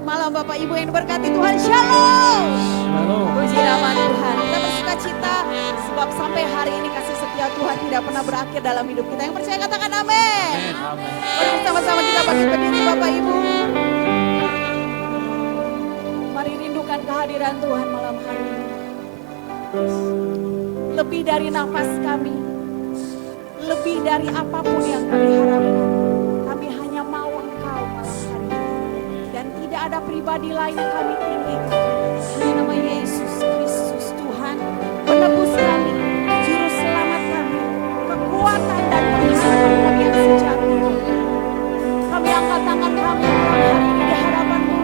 selamat malam Bapak Ibu yang diberkati Tuhan. Shalom. Puji nama Tuhan. Kita bersuka cita sebab sampai hari ini kasih setia Tuhan tidak pernah berakhir dalam hidup kita. Yang percaya katakan amin. Mari bersama-sama kita bangkit berdiri Bapak Ibu. Mari rindukan kehadiran Tuhan malam hari ini. Lebih dari nafas kami, lebih dari apapun yang kami harapkan, kami hanya mau Engkau malam hari ini. Dan tidak ada pribadi lain yang kami tinggikan. Hanya nama Yesus Kristus Tuhan, penebus kami, juru selamat kami, kekuatan dan pengharapan kami yang sejati. Kami angkat tangan kami malam hari ini di hadapan-Mu.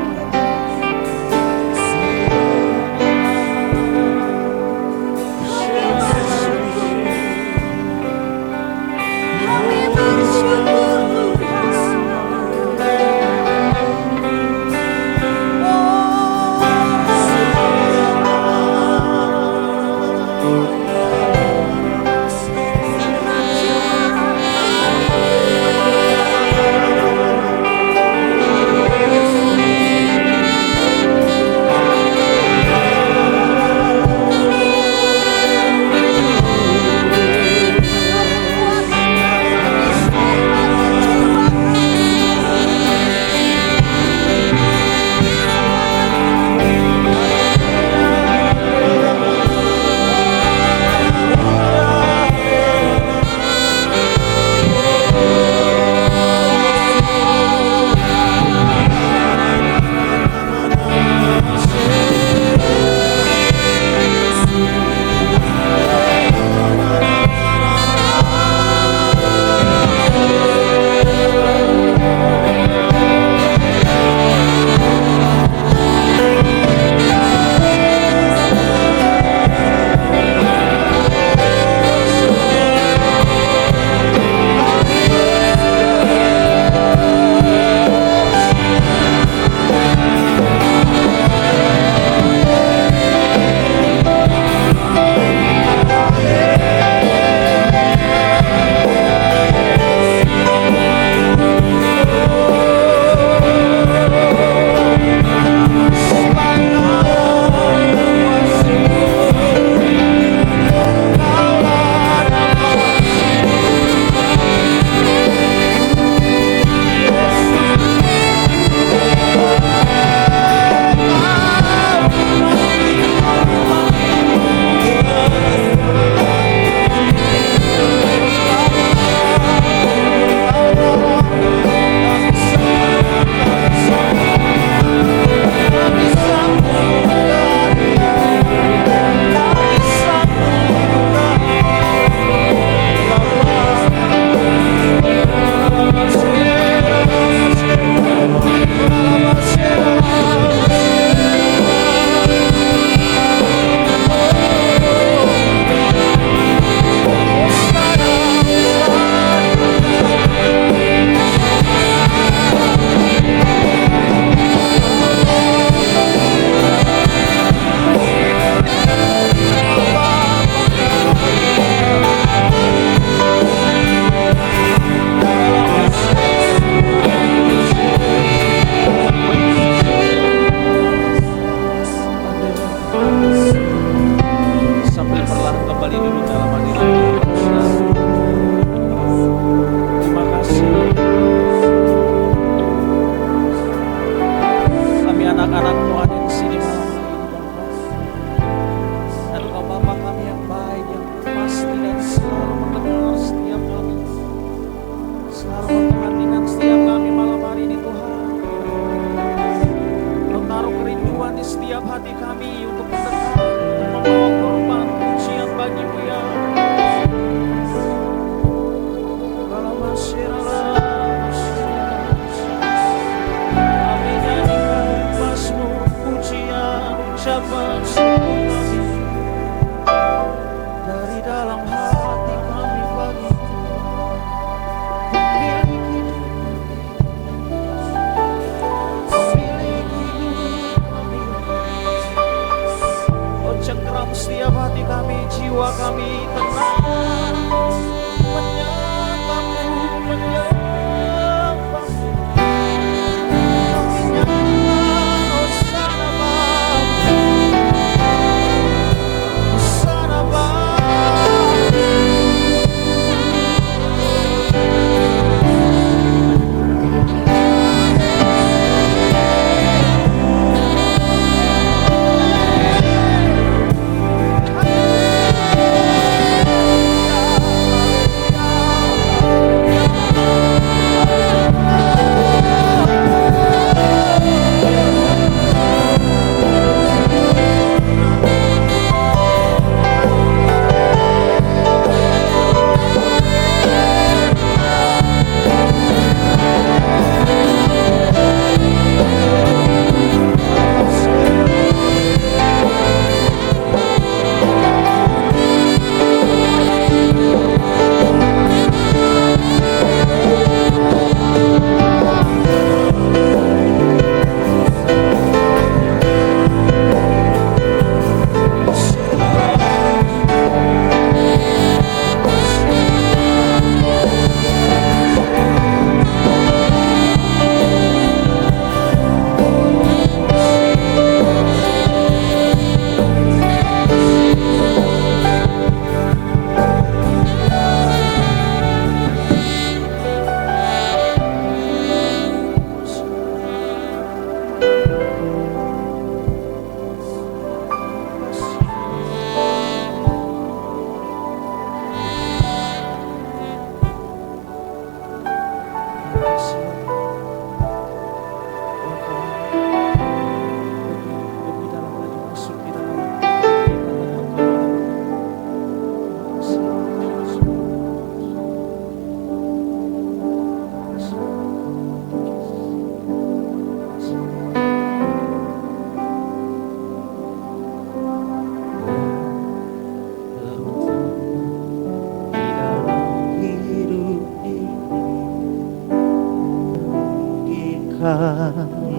Menyembahmu, menyembahmu.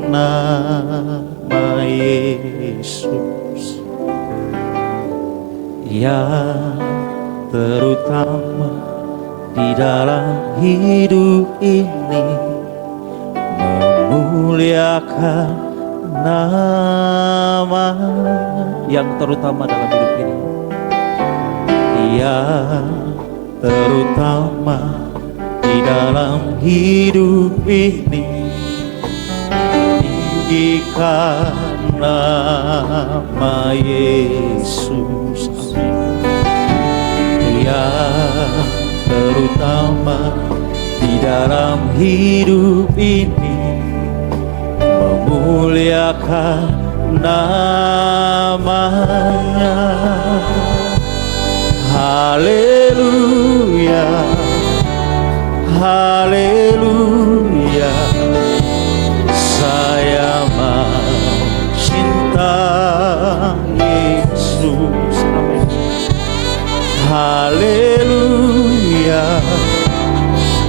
nama Yesus yang terutama di dalam hidup ini, memuliakan nama yang terutama dalam hidup ini, yang terutama di dalam hidup ini, tinggikan nama Yesus, yang terutama di dalam hidup ini, memuliakan namanya. Haleluya, haleluya, saya mau cinta Yesus. Amin. Haleluya,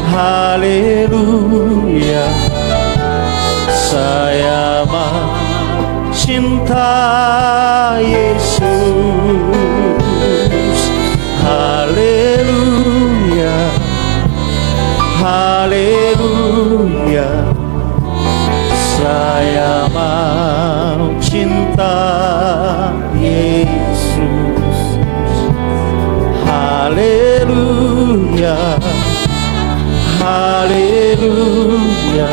haleluya, saya mau cinta Yesus. Haleluya, haleluya, saya mau cinta Yesus. Haleluya, haleluya,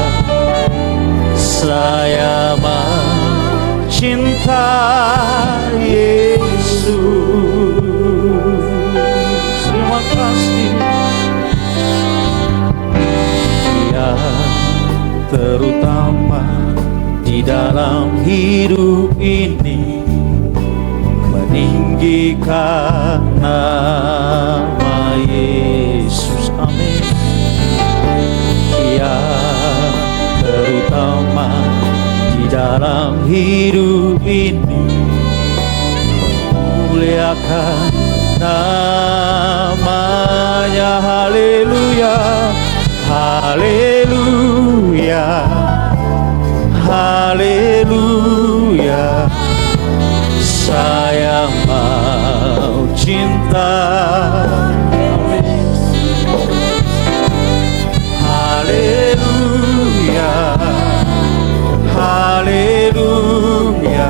saya mau cinta Yesus. Terima kasih. Yang terutama di dalam hidup ini, meninggikan nama Yesus. Amin. Yang terutama di dalam hidup ini, memuliakan namanya. Haleluya, haleluya, haleluya, saya mau cinta. Haleluya, haleluya,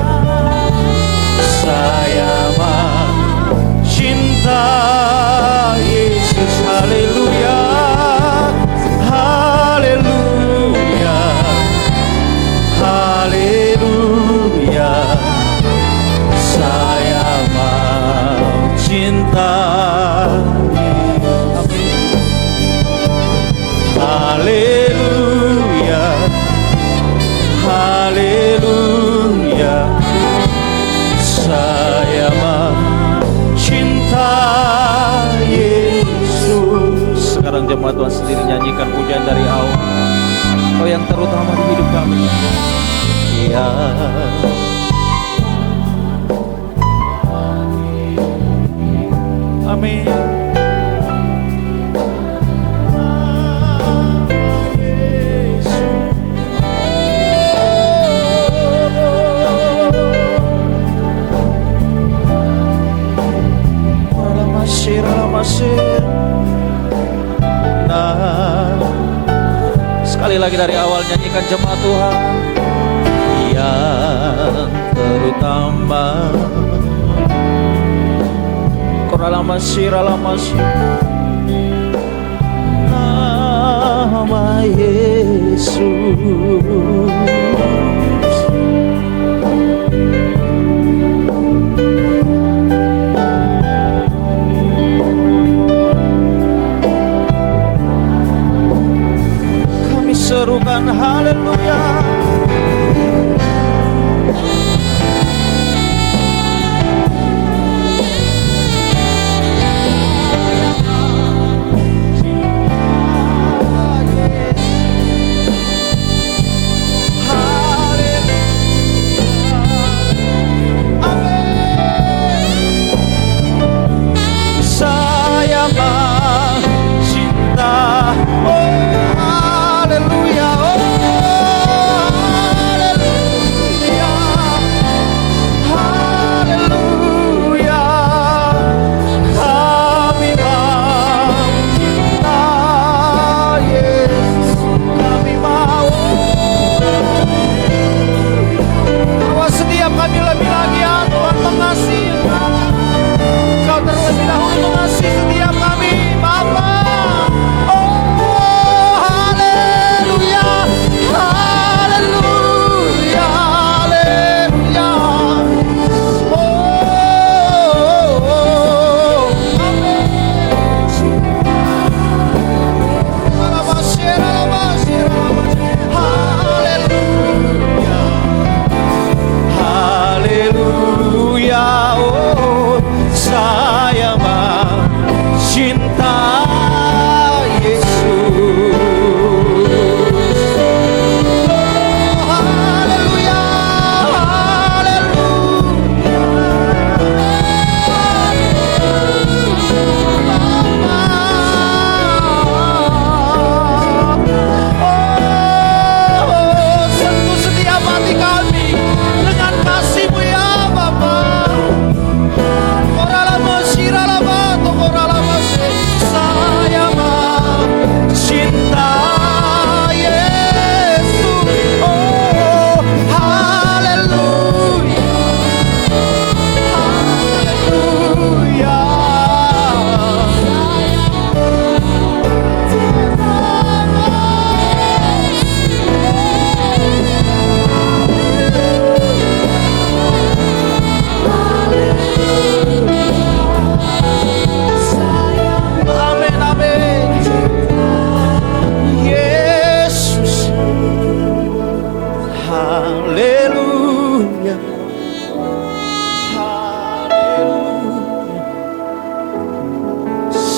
saya mau cinta Yesus. Haleluya, haleluya, haleluya, saya mau cinta. Haleluya, haleluya, saya mau cinta Yesus. Sekarang jemaat Tuhan sendiri nyanyikan pujian dari Allah, Kau yang terutama di hidup kami. Ya, amin. Nah, sekali lagi dari awal nyanyikan jemaat Tuhan yang terutama. Nama Yesus. serukan haleluya.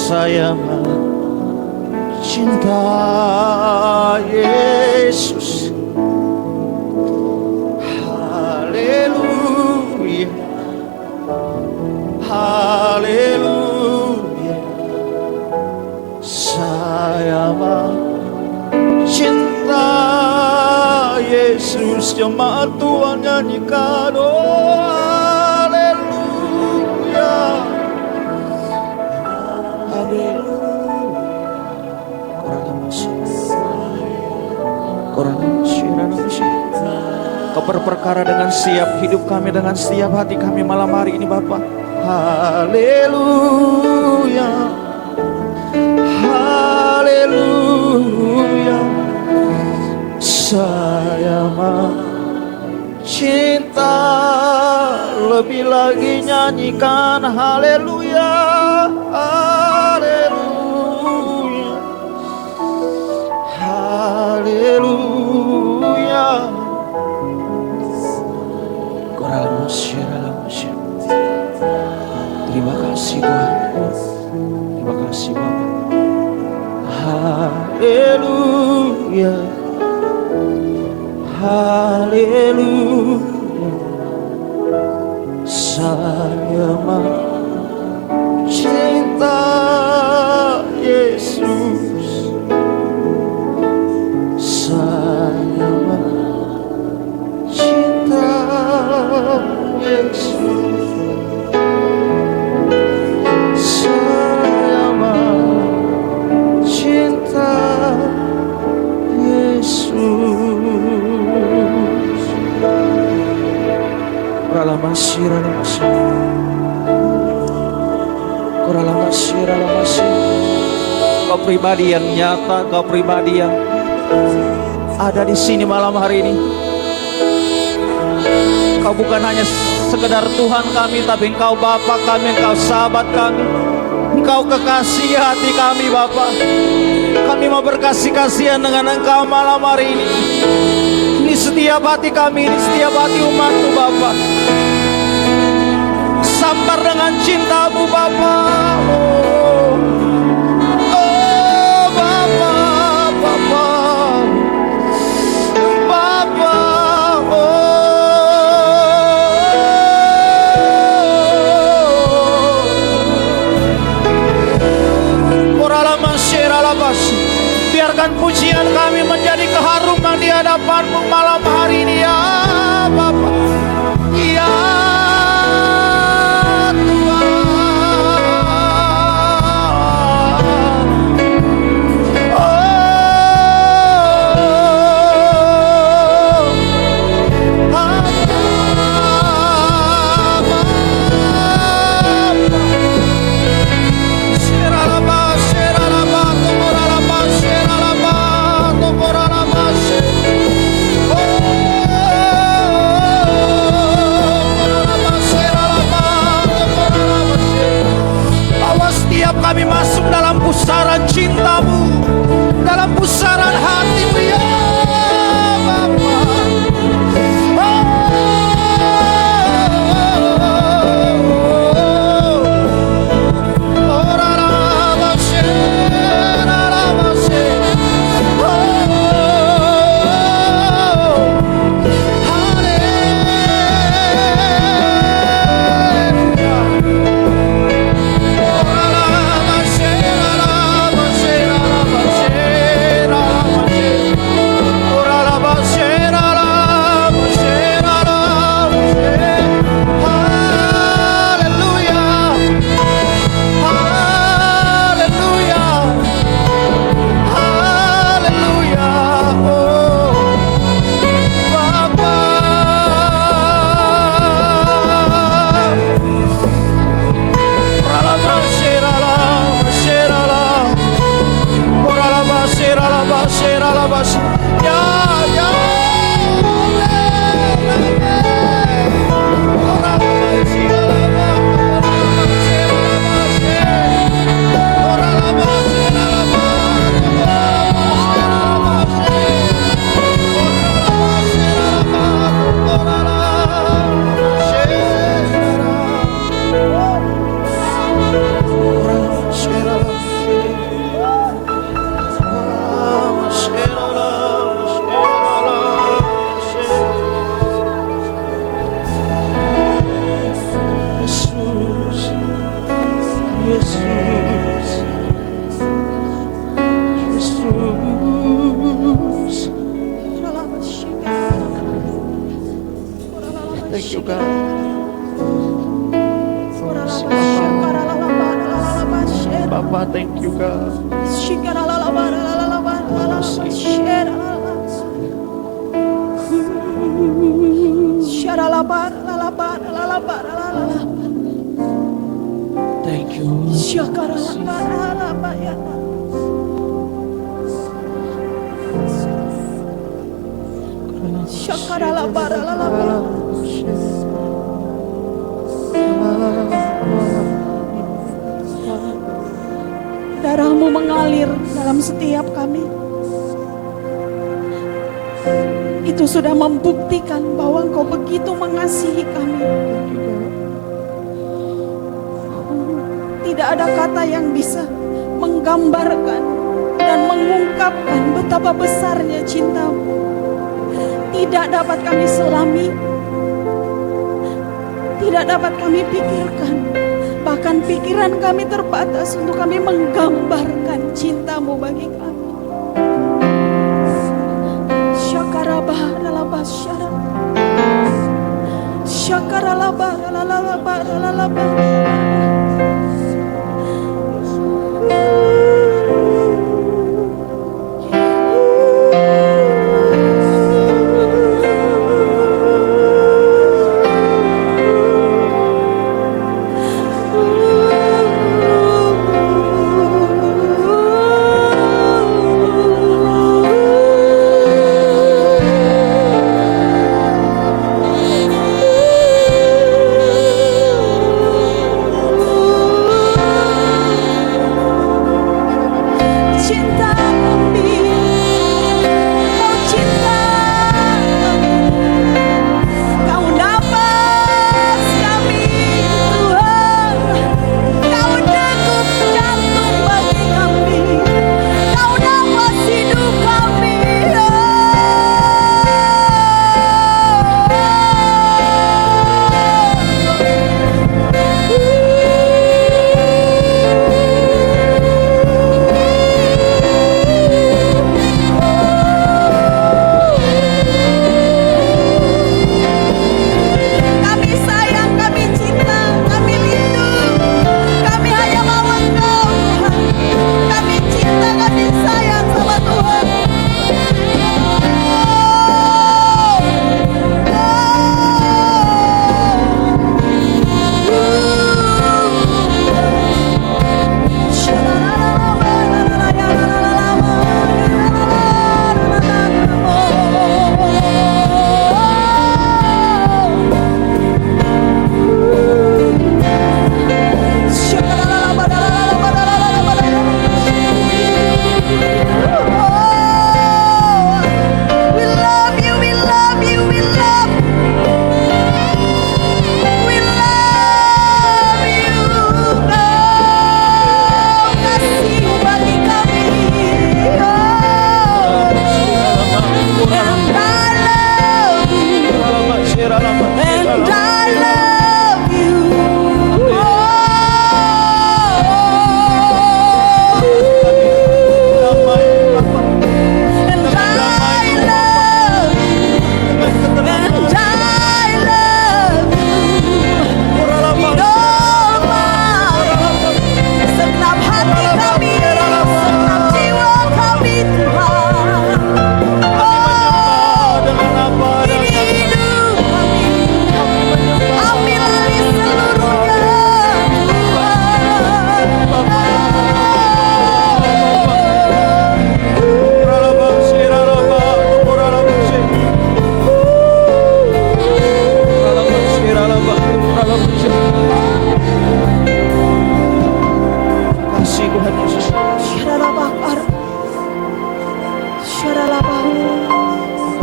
Saya cinta Yesus. Haleluya, haleluya. Saya cinta Yesus. Jemaat Tuhan nyanyikan, oh haleluya. Kau berperkara dengan siap hidup kami, dengan siap hati kami malam hari ini Bapa. Haleluya, haleluya. Saya cinta, lebih lagi nyanyikan haleluya, haleluya, haleluya. Terima kasih Tuhan, terima kasih Bapa. Haleluya, haleluya. Saya cinta Yesus. Saya cinta Yesus. Saya cinta Yesus. Kau pribadi yang nyata, kau pribadi yang ada di sini malam hari ini. Kau bukan hanya sekedar Tuhan kami, tapi Engkau Bapa kami, Engkau sahabat kami, Engkau kekasih hati kami Bapa. Kami mau berkasih kasihan dengan Engkau malam hari ini. Ini setiap hati kami, ini setiap hati umat-Mu Bapa. Sambar dengan cinta-Mu Bapa. Oh Bapa, Bapa, Bapa, biarkan pujian kami menjadi keharuman di hadapan-Mu malam hari ini ya Bapa. Ya kami masuk dalam pusaran cinta-Mu, dalam pusaran hati-Mu ya Bapa. Thank you God. Papa, thank you God. Thank you. Darah-Mu mengalir dalam setiap kami. Itu sudah membuktikan bahwa Engkau begitu mengasihi kami. Tidak ada kata yang bisa menggambarkan dan mengungkapkan betapa besarnya cinta-Mu. Tidak dapat kami selami, tidak dapat kami pikirkan. Bahkan pikiran kami terbatas untuk kami menggambarkan cinta-Mu bagi kami. Syakarabah lalabah syarab, syakaralabah lalabah lalabah.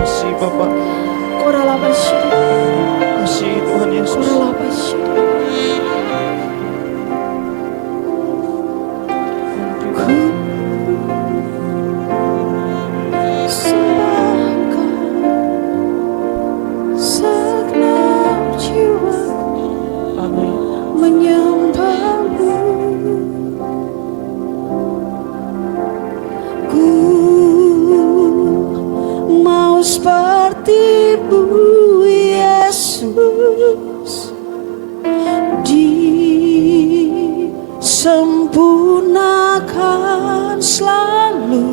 Kasih Bapak, Koralabasyada. kasih Tuhan Yesus. Koralabasyada. Ku sembahkan segenap jiwa Amin. menyembahmu. Ku mau seperti-Mu Yesus, disempurnakan selalu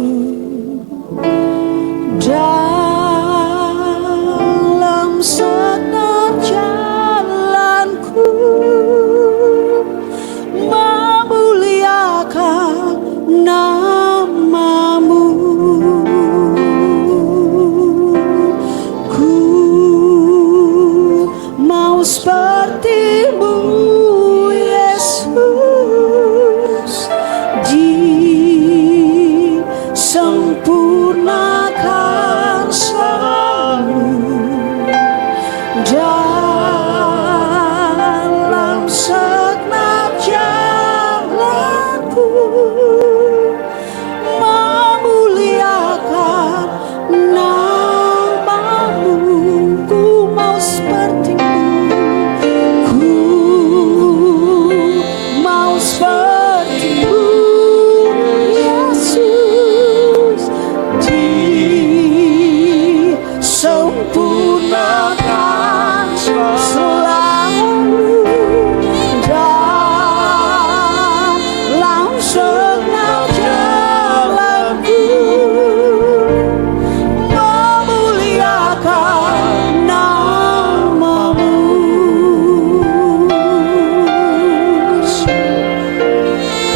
dalam segenap jalanku, memuliakan nama-Mu. Ku mau seperti-Mu Yesus, disempurnakan selalu dalam segenap jalanku, memuliakan nama-Mu. Ku mau seperti-Mu, ku mau seperti-Mu Yesus, disempurnakan selalu dalam segenap jalanku, memuliakan nama-Mu.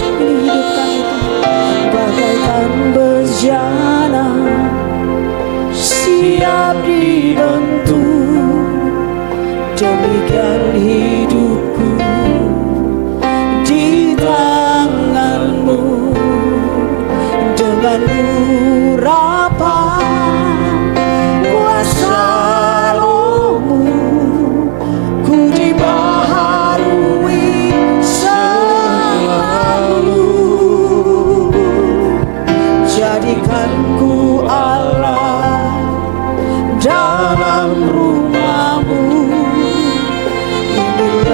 Ini hidup kami Tuhan, bagaikan bejana siap dibentuk, demikian hidupku di tangan-Mu. Dengan urapan kuasa Roh-Mu, ku dibaharui selalu. Jadikanku Allah dalam rumah-Mu, inilah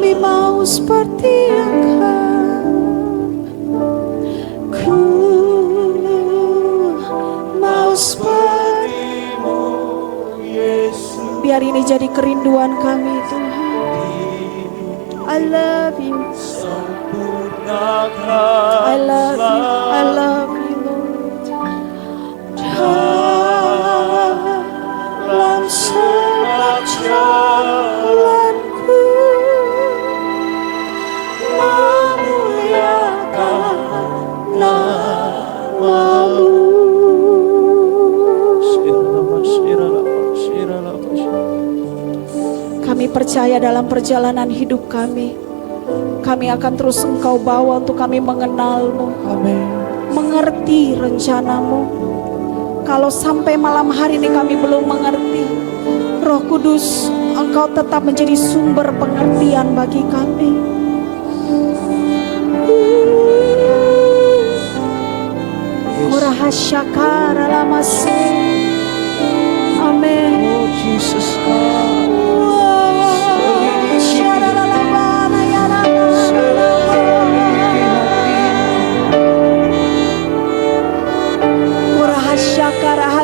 Kami mau seperti Engkau. Ku mau seperti-Mu, Yesus. Biar ini jadi kerinduan kami, Tuhan. I love you. I love you. I love you, Lord. Dalam segala jalanku memuliakan nama-Mu. Kami percaya dalam perjalanan hidup kami akan terus Engkau bawa untuk kami mengenal-Mu, mengerti rencana-Mu. Kalau sampai malam hari ini kami belum mengerti, Roh Kudus, Engkau tetap menjadi sumber pengertian bagi kami. Murahasyakara lamase. Amin. Oh Jesus.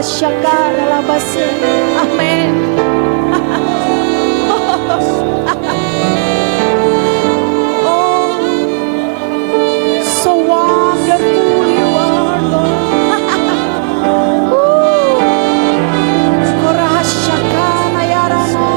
Syakara labase. Amin. Oh, so wonderful you are, Lord. Korah syakara yarana.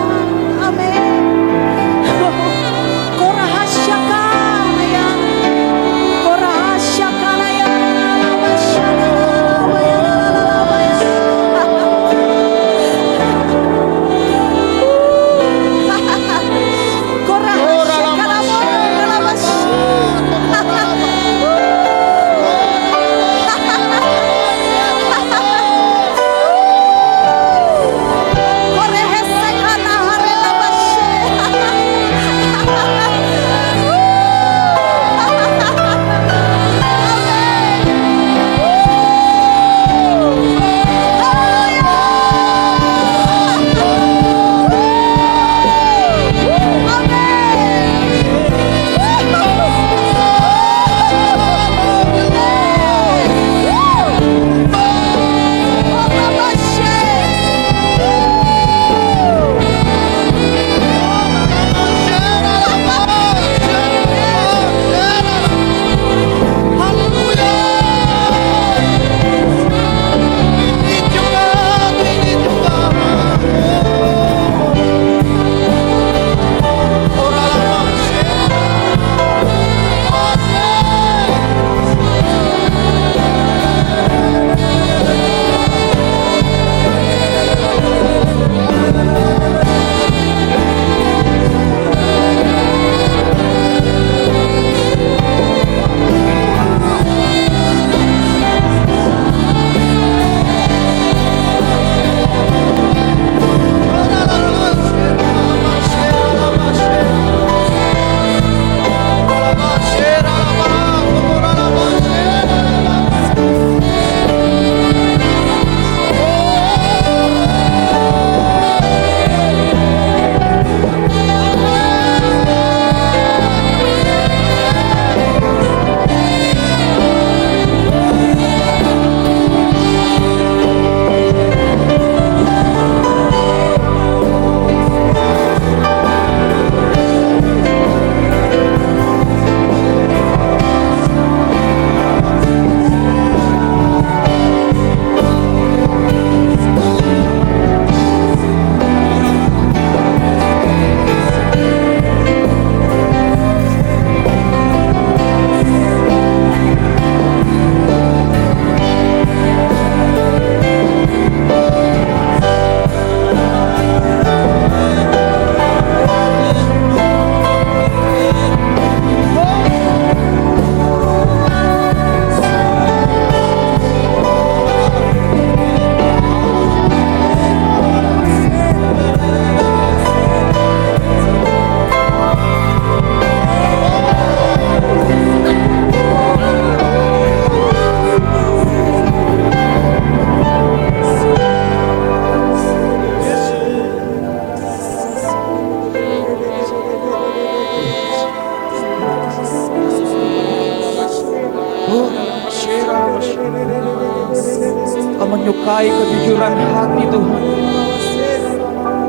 menyukai kejujuran hati Tuhan.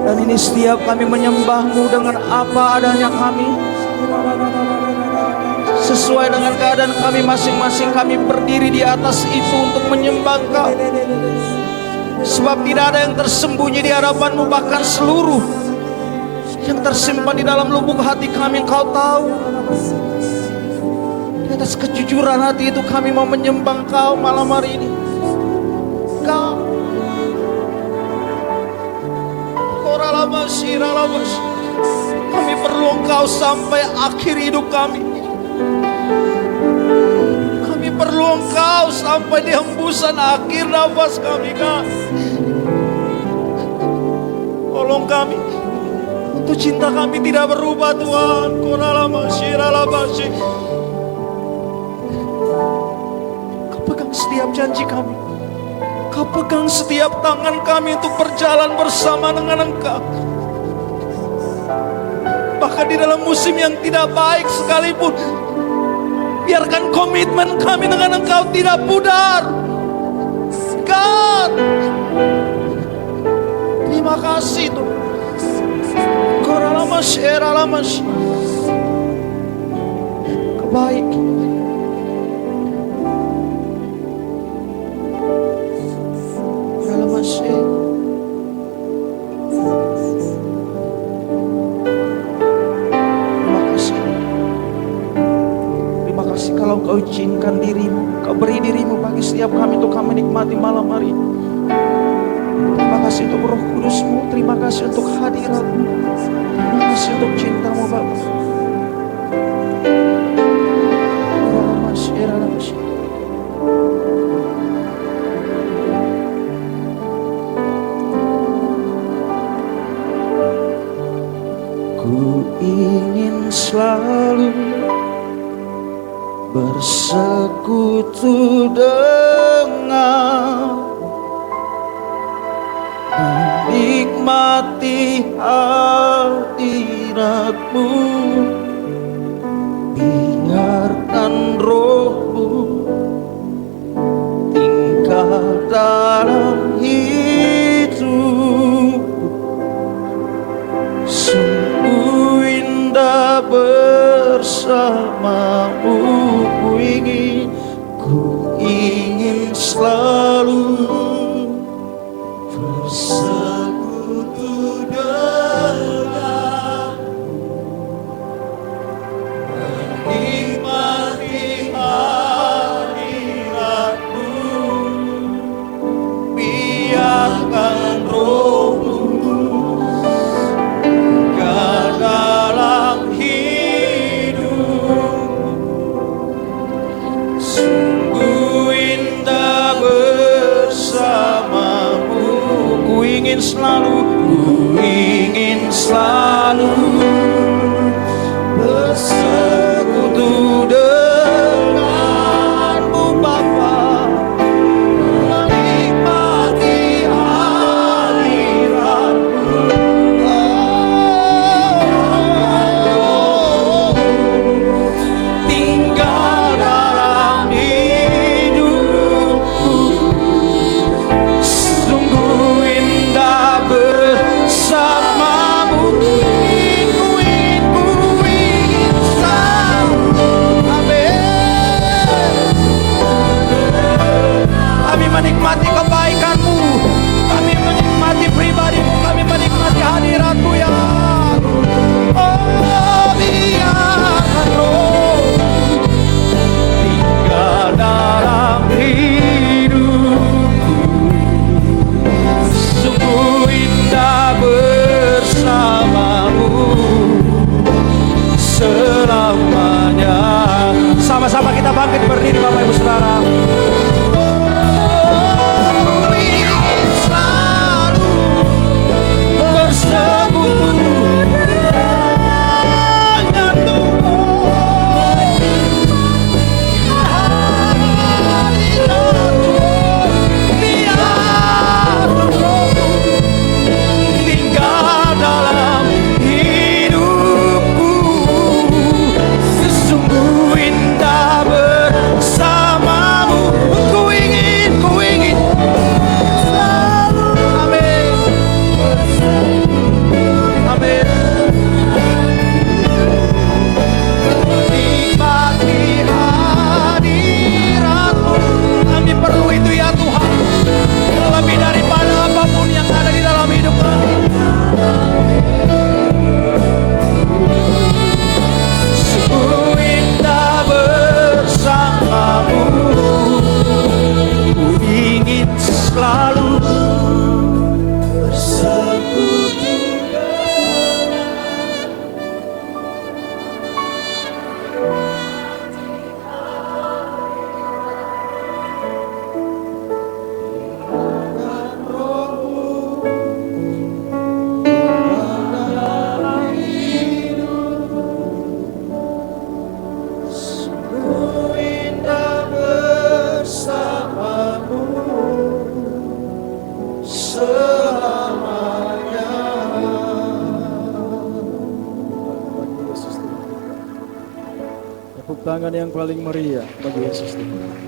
Dan ini setiap kami menyembah-Mu dengan apa adanya kami, sesuai dengan keadaan kami masing-masing, kami berdiri di atas itu untuk menyembah Engkau. Sebab tidak ada yang tersembunyi di hadapan-Mu, bahkan seluruh yang tersimpan di dalam lubuk hati kami Engkau tahu. Di atas kejujuran hati itu kami mau menyembah Engkau malam hari ini. Engkau kami perlu Engkau sampai akhir hidup kami. Kami perlu Engkau sampai di hembusan akhir nafas kami, Kak. Tolong kami untuk cinta kami tidak berubah, Tuhan. Kau pegang setiap janji kami. Kau pegang setiap tangan kami untuk berjalan bersama dengan Engkau. Bahkan di dalam musim yang tidak baik sekalipun, biarkan komitmen kami dengan Engkau tidak pudar. God, terima kasih Tuhan. Kebaik. Terima kasih kalau Kau izinkan dirimu, Kau beri dirimu bagi setiap kami untuk kami nikmati malam hari ini. Terima kasih untuk Roh Kudus-Mu, terima kasih untuk hadirat-Mu, terima kasih untuk cinta-Mu Bapa. Ku ingin selalu bersekutu dengan, menikmati hadirat-Mu, biarkan Roh-Mu tinggal dalam hidup. Sungguh indah bersama-Mu, ku ingin selalu bersekutu denganmu, menikmati hadirat-Mu, biarkan Roh-Mu tinggal dalam hidup. Sungguh indah bersama-Mu, ku ingin selalu bersekutu dengan-Mu Bapa, menikmati hadirat-Mu. Tinggal dalam hidupku, sungguh indah bersama-Mu. Ku ingin selalu. Amin. Kami menikmati kebaikan-Mu, kami menikmati pribadi-Mu, kami menikmati hadirat-Mu ya. Oh, biarkan Roh tinggal dalam hidupku, sungguh indah bersama-Mu selamanya. Sama-sama kita bangkit berdiri Bapak Ibu Saudara. Oh, ingin selalu bersekutu dengan Tuhan. Hadirat-Mu, biarkan Roh-Mu tinggal dalam hidupku, sesungguh indah bersama-Mu. Tepuk tangan yang paling meriah bagi Yesus Tuhan.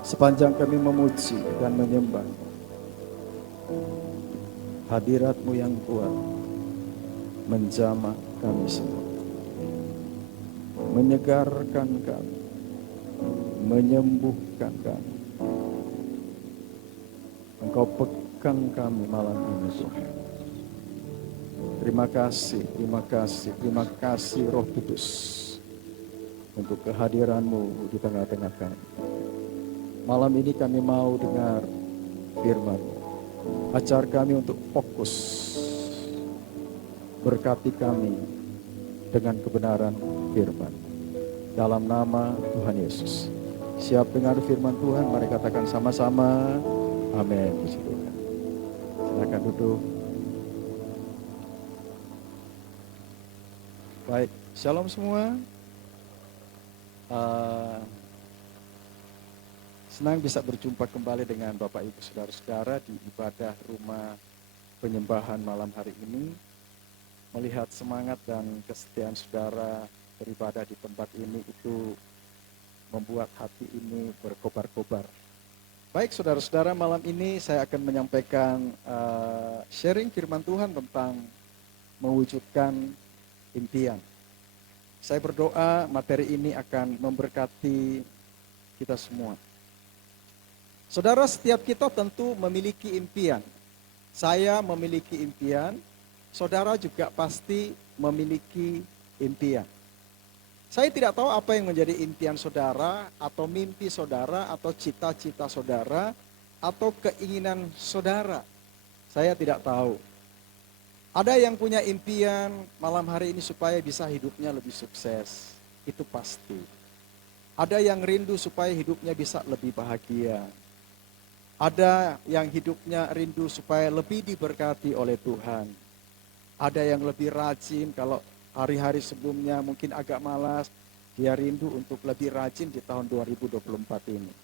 Sepanjang kami memuji dan menyembah, hadirat-Mu yang kuat menjamah kami semua, menyegarkan kami, menyembuhkan kami. Engkau pegang kami malam ini Tuhan. Terima kasih, terima kasih, terima kasih Roh Kudus untuk kehadiran-Mu di tengah-tengah kami. Malam ini kami mau dengar firman-Mu. Ajar kami untuk fokus. Berkati kami dengan kebenaran firman. Dalam nama Tuhan Yesus. Siap dengar firman Tuhan, mari katakan sama-sama. Amin. Puji Tuhan. Silakan duduk. Baik, shalom semua. Senang bisa berjumpa kembali dengan Bapak Ibu Saudara-saudara di ibadah rumah penyembahan malam hari ini. Melihat semangat dan kesetiaan saudara beribadah di tempat ini itu membuat hati ini berkobar-kobar. Baik saudara-saudara, malam ini saya akan menyampaikan sharing firman Tuhan tentang mewujudkan impian. Saya berdoa materi ini akan memberkati kita semua. Saudara, setiap kita tentu memiliki impian. Saya memiliki impian, saudara juga pasti memiliki impian. Saya tidak tahu apa yang menjadi impian saudara, atau mimpi saudara, atau cita-cita saudara, atau keinginan saudara. Saya tidak tahu. Ada yang punya impian malam hari ini supaya bisa hidupnya lebih sukses. Itu pasti. Ada yang rindu supaya hidupnya bisa lebih bahagia. Ada yang hidupnya rindu supaya lebih diberkati oleh Tuhan. Ada yang lebih rajin, kalau hari-hari sebelumnya mungkin agak malas, dia rindu untuk lebih rajin di tahun 2024 ini.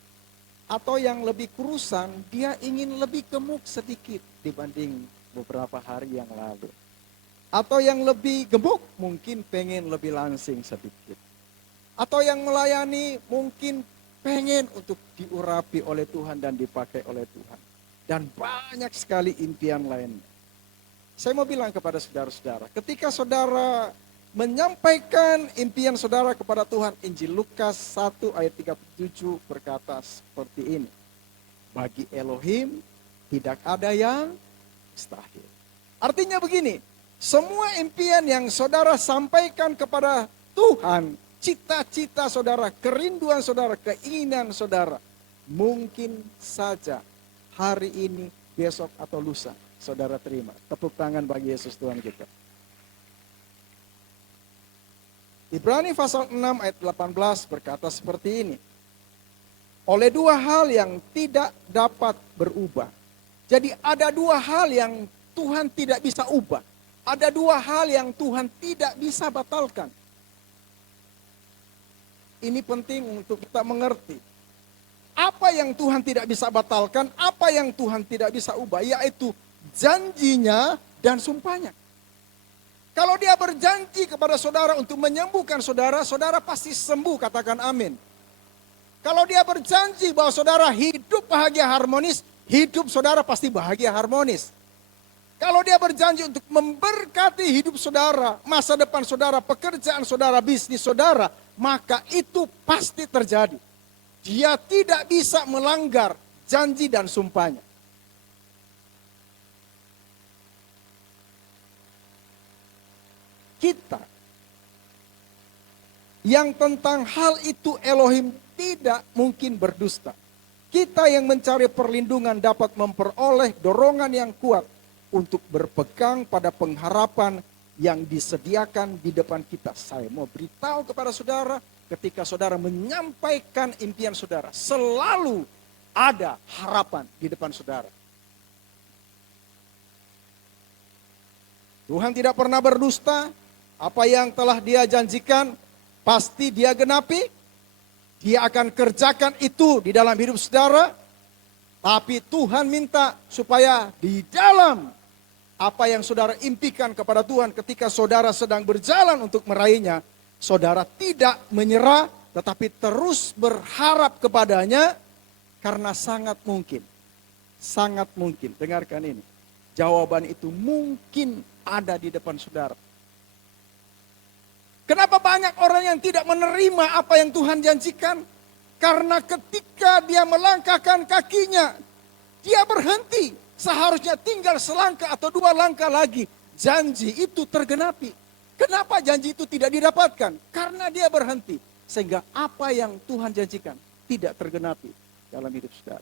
Atau yang lebih kurusan, dia ingin lebih gemuk sedikit dibanding beberapa hari yang lalu. Atau yang lebih gemuk mungkin pengen lebih langsing sedikit. Atau yang melayani mungkin pengen untuk diurapi oleh Tuhan dan dipakai oleh Tuhan. Dan banyak sekali impian lainnya. Saya mau bilang kepada saudara-saudara, ketika saudara menyampaikan impian saudara kepada Tuhan, Injil Lukas 1 ayat 37 berkata seperti ini. Bagi Elohim tidak ada yang mustahil. Artinya begini, semua impian yang saudara sampaikan kepada Tuhan, cita-cita saudara, kerinduan saudara, keinginan saudara, mungkin saja hari ini, besok atau lusa saudara terima. Tepuk tangan bagi Yesus Tuhan kita. Ibrani pasal 6 ayat 18 berkata seperti ini. Oleh dua hal yang tidak dapat berubah. Jadi ada dua hal yang Tuhan tidak bisa ubah. Ada dua hal yang Tuhan tidak bisa batalkan. Ini penting untuk kita mengerti. Apa yang Tuhan tidak bisa batalkan, apa yang Tuhan tidak bisa ubah, yaitu janjinya dan sumpahnya. Kalau dia berjanji kepada saudara untuk menyembuhkan saudara, saudara pasti sembuh, katakan amin. Kalau dia berjanji bahwa saudara hidup bahagia harmonis, hidup saudara pasti bahagia harmonis. Kalau dia berjanji untuk memberkati hidup saudara, masa depan saudara, pekerjaan saudara, bisnis saudara, maka itu pasti terjadi. Dia tidak bisa melanggar janji dan sumpahnya. Kita yang tentang hal itu Elohim tidak mungkin berdusta. Kita yang mencari perlindungan dapat memperoleh dorongan yang kuat untuk berpegang pada pengharapan yang disediakan di depan kita. Saya mau beritahu kepada saudara, ketika saudara menyampaikan impian saudara, selalu ada harapan di depan saudara. Tuhan tidak pernah berdusta. Apa yang telah dia janjikan, pasti dia genapi. Dia akan kerjakan itu di dalam hidup saudara. Tapi Tuhan minta supaya di dalam Apa yang saudara impikan kepada Tuhan ketika saudara sedang berjalan untuk meraihnya, saudara tidak menyerah, tetapi terus berharap kepadanya, karena sangat mungkin, dengarkan ini, jawaban itu mungkin ada di depan saudara. Kenapa banyak orang yang tidak menerima apa yang Tuhan janjikan? Karena ketika dia melangkahkan kakinya, dia berhenti. Seharusnya tinggal selangkah atau 2 langkah lagi, janji itu tergenapi. Kenapa janji itu tidak didapatkan? Karena dia berhenti. Sehingga apa yang Tuhan janjikan tidak tergenapi dalam hidup saudara.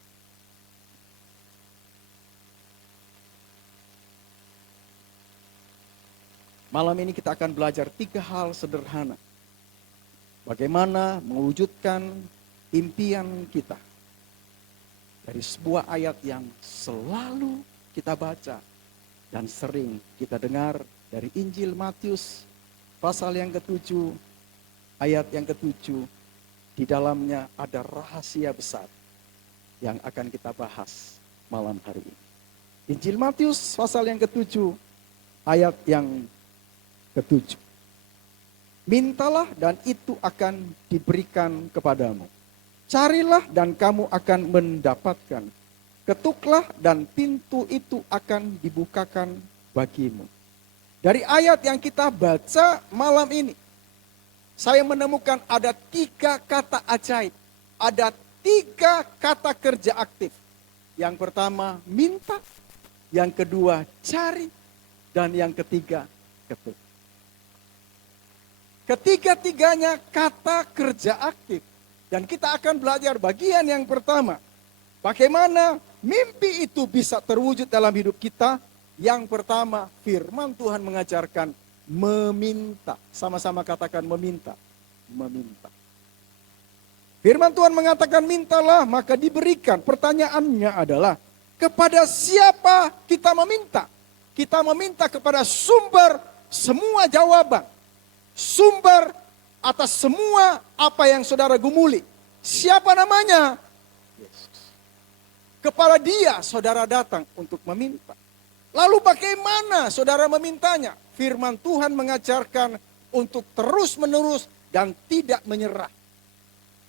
Malam ini kita akan belajar 3 hal sederhana. Bagaimana mewujudkan impian kita. Dari sebuah ayat yang selalu kita baca dan sering kita dengar dari Injil Matius pasal yang ke-7, ayat yang ke-7. Di dalamnya ada rahasia besar yang akan kita bahas malam hari ini. Injil Matius pasal yang ke-7, ayat yang ke-7. Mintalah dan itu akan diberikan kepadamu. Carilah dan kamu akan mendapatkan. Ketuklah dan pintu itu akan dibukakan bagimu. Dari ayat yang kita baca malam ini, saya menemukan ada 3 kata ajaib. Ada 3 kata kerja aktif. Yang pertama minta, yang kedua cari, dan yang ketiga ketuk. Ketiga-tiganya kata kerja aktif. Dan kita akan belajar bagian yang pertama. Bagaimana mimpi itu bisa terwujud dalam hidup kita. Yang pertama, firman Tuhan mengajarkan meminta. Sama-sama katakan meminta. Meminta. Firman Tuhan mengatakan mintalah maka diberikan. Pertanyaannya adalah kepada siapa kita meminta? Kita meminta kepada sumber semua jawaban. Sumber atas semua apa yang saudara gumuli. Siapa namanya? Yesus. Kepada dia saudara datang untuk meminta. Lalu bagaimana saudara memintanya? Firman Tuhan mengajarkan untuk terus menerus dan tidak menyerah.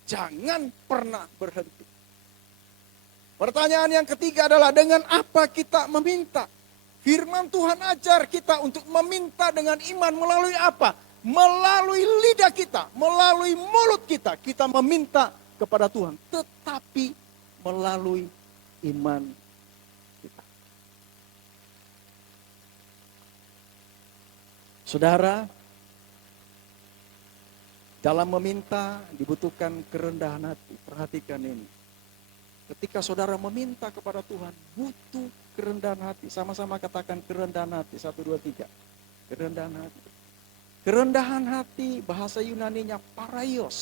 Jangan pernah berhenti. Pertanyaan yang ketiga adalah dengan apa kita meminta? Firman Tuhan ajar kita untuk meminta dengan iman melalui apa? Melalui lidah kita, melalui mulut kita, kita meminta kepada Tuhan. Tetapi melalui iman kita. Saudara, dalam meminta dibutuhkan kerendahan hati. Perhatikan ini. Ketika saudara meminta kepada Tuhan, butuh kerendahan hati. Sama-sama katakan kerendahan hati. 1, 2, 3. Kerendahan hati. Kerendahan hati bahasa Yunaninya paraios.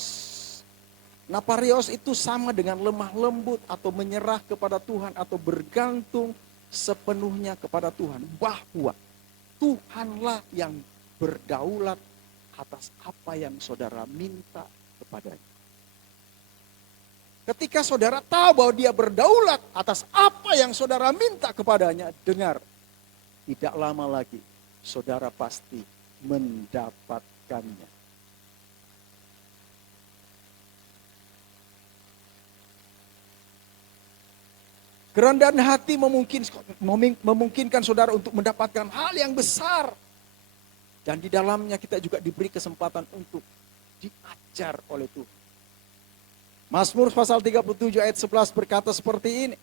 Nah paraios itu sama dengan lemah lembut atau menyerah kepada Tuhan atau bergantung sepenuhnya kepada Tuhan. Bahwa Tuhanlah yang berdaulat atas apa yang saudara minta kepadanya. Ketika saudara tahu bahwa dia berdaulat atas apa yang saudara minta kepadanya, dengar, tidak lama lagi saudara pasti mendapatkannya. Kerendahan hati memungkinkan saudara untuk mendapatkan hal yang besar. Dan di dalamnya kita juga diberi kesempatan untuk diajar oleh Tuhan. Mazmur pasal 37 ayat 11 berkata seperti ini.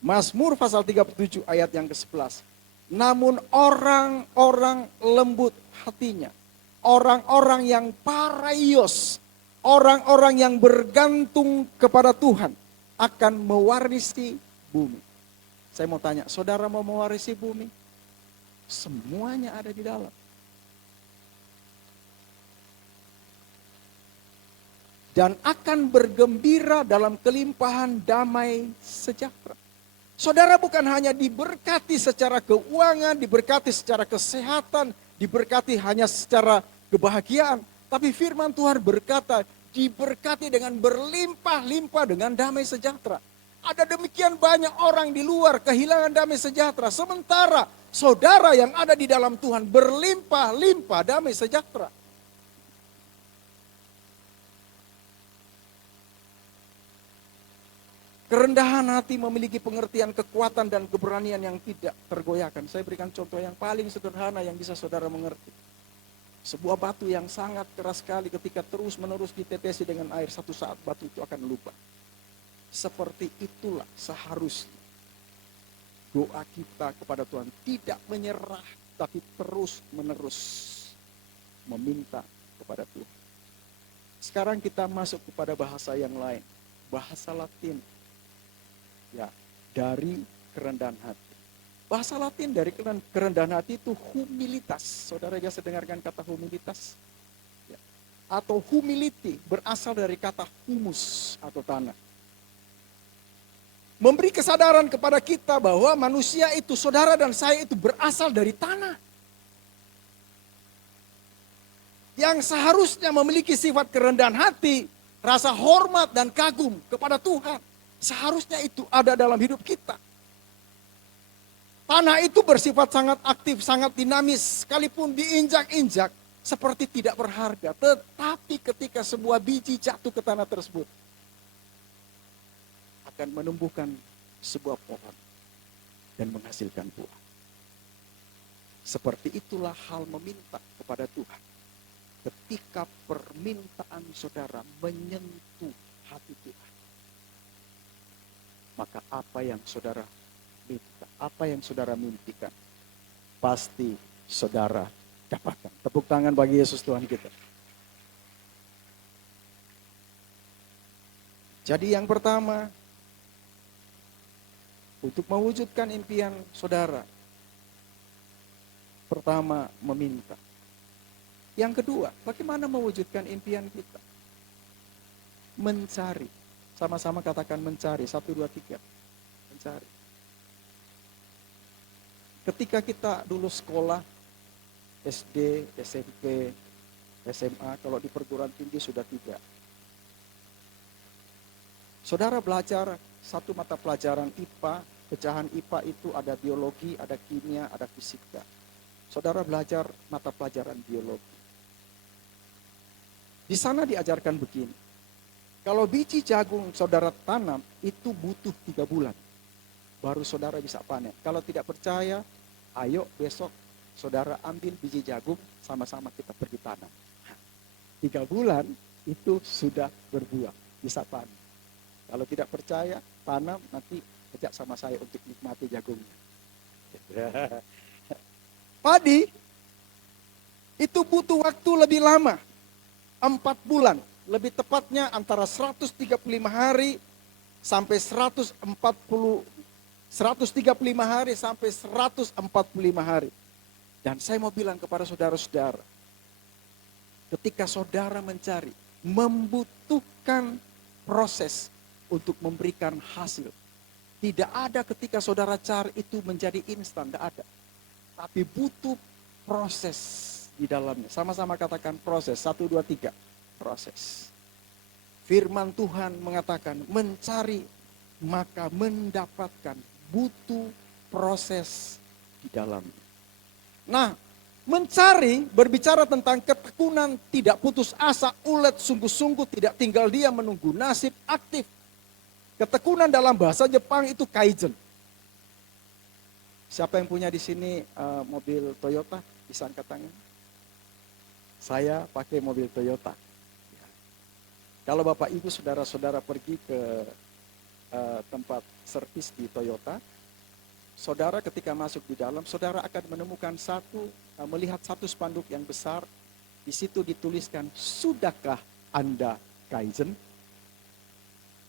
Mazmur pasal 37 ayat yang ke-11. Namun orang-orang lembut hatinya, orang-orang yang paraios, orang-orang yang bergantung kepada Tuhan akan mewarisi bumi. Saya mau tanya, saudara mau mewarisi bumi? Semuanya ada di dalam. Dan akan bergembira dalam kelimpahan damai sejahtera. Saudara bukan hanya diberkati secara keuangan, diberkati secara kesehatan, diberkati hanya secara kebahagiaan. Tapi firman Tuhan berkata, diberkati dengan berlimpah-limpah dengan damai sejahtera. Ada demikian banyak orang di luar kehilangan damai sejahtera. Sementara saudara yang ada di dalam Tuhan berlimpah-limpah damai sejahtera. Kerendahan hati memiliki pengertian, kekuatan, dan keberanian yang tidak tergoyahkan. Saya berikan contoh yang paling sederhana yang bisa saudara mengerti. Sebuah batu yang sangat keras sekali ketika terus-menerus ditetesi dengan air, satu saat batu itu akan lupa. Seperti itulah seharusnya doa kita kepada Tuhan. Tidak menyerah, tapi terus-menerus meminta kepada Tuhan. Sekarang kita masuk kepada bahasa yang lain. Bahasa Latin. Ya, dari kerendahan hati. Bahasa Latin dari kerendahan hati itu humilitas. Saudara biasa dengarkan kata humilitas? Ya. Atau humility berasal dari kata humus atau tanah. Memberi kesadaran kepada kita bahwa manusia itu, saudara dan saya itu berasal dari tanah. Yang seharusnya memiliki sifat kerendahan hati, rasa hormat dan kagum kepada Tuhan. Seharusnya itu ada dalam hidup kita. Tanah itu bersifat sangat aktif, sangat dinamis. Sekalipun diinjak-injak seperti tidak berharga. Tetapi ketika sebuah biji jatuh ke tanah tersebut, akan menumbuhkan sebuah pohon dan menghasilkan buah. Seperti itulah hal meminta kepada Tuhan. Ketika permintaan saudara menyentuh hati Tuhan, maka apa yang saudara minta, apa yang saudara mimpikan, pasti saudara dapatkan. Tepuk tangan bagi Yesus Tuhan kita. Jadi yang pertama, untuk mewujudkan impian saudara, pertama meminta. Yang kedua, bagaimana mewujudkan impian kita? Mencari. Sama-sama katakan mencari. 1, 2, 3. Mencari. Ketika kita dulu sekolah, SD, SMP, SMA, kalau di perguruan tinggi sudah 3. Saudara belajar satu mata pelajaran IPA, pecahan IPA itu ada biologi, ada kimia, ada fisika. Saudara belajar mata pelajaran biologi. Di sana diajarkan begini. Kalau biji jagung saudara tanam, itu butuh 3 bulan. Baru saudara bisa panen. Kalau tidak percaya, ayo besok saudara ambil biji jagung, sama-sama kita pergi tanam. 3 bulan itu sudah berbuah, bisa panen. Kalau tidak percaya, tanam, nanti ajak sama saya untuk nikmati jagungnya. Padi, itu butuh waktu lebih lama, 4 bulan. Lebih tepatnya antara 135 hari sampai 135 hari sampai 145 hari. Dan saya mau bilang kepada saudara-saudara, ketika saudara mencari, membutuhkan proses untuk memberikan hasil. Tidak ada ketika saudara cari itu menjadi instan, tidak ada. Tapi butuh proses di dalamnya. Sama-sama katakan proses, 1, 2, 3. Proses. Firman Tuhan mengatakan mencari maka mendapatkan, butuh proses di dalamnya. Nah, mencari berbicara tentang ketekunan, tidak putus asa, ulet, sungguh-sungguh, tidak tinggal diam menunggu nasib, aktif. Ketekunan dalam bahasa Jepang itu kaizen. Siapa yang punya di sini mobil Toyota? Bisa angkat tangan. Saya pakai mobil Toyota. Kalau Bapak Ibu saudara-saudara pergi ke tempat servis di Toyota, saudara ketika masuk di dalam, saudara akan menemukan melihat satu spanduk yang besar. Di situ dituliskan, sudahkah Anda kaizen?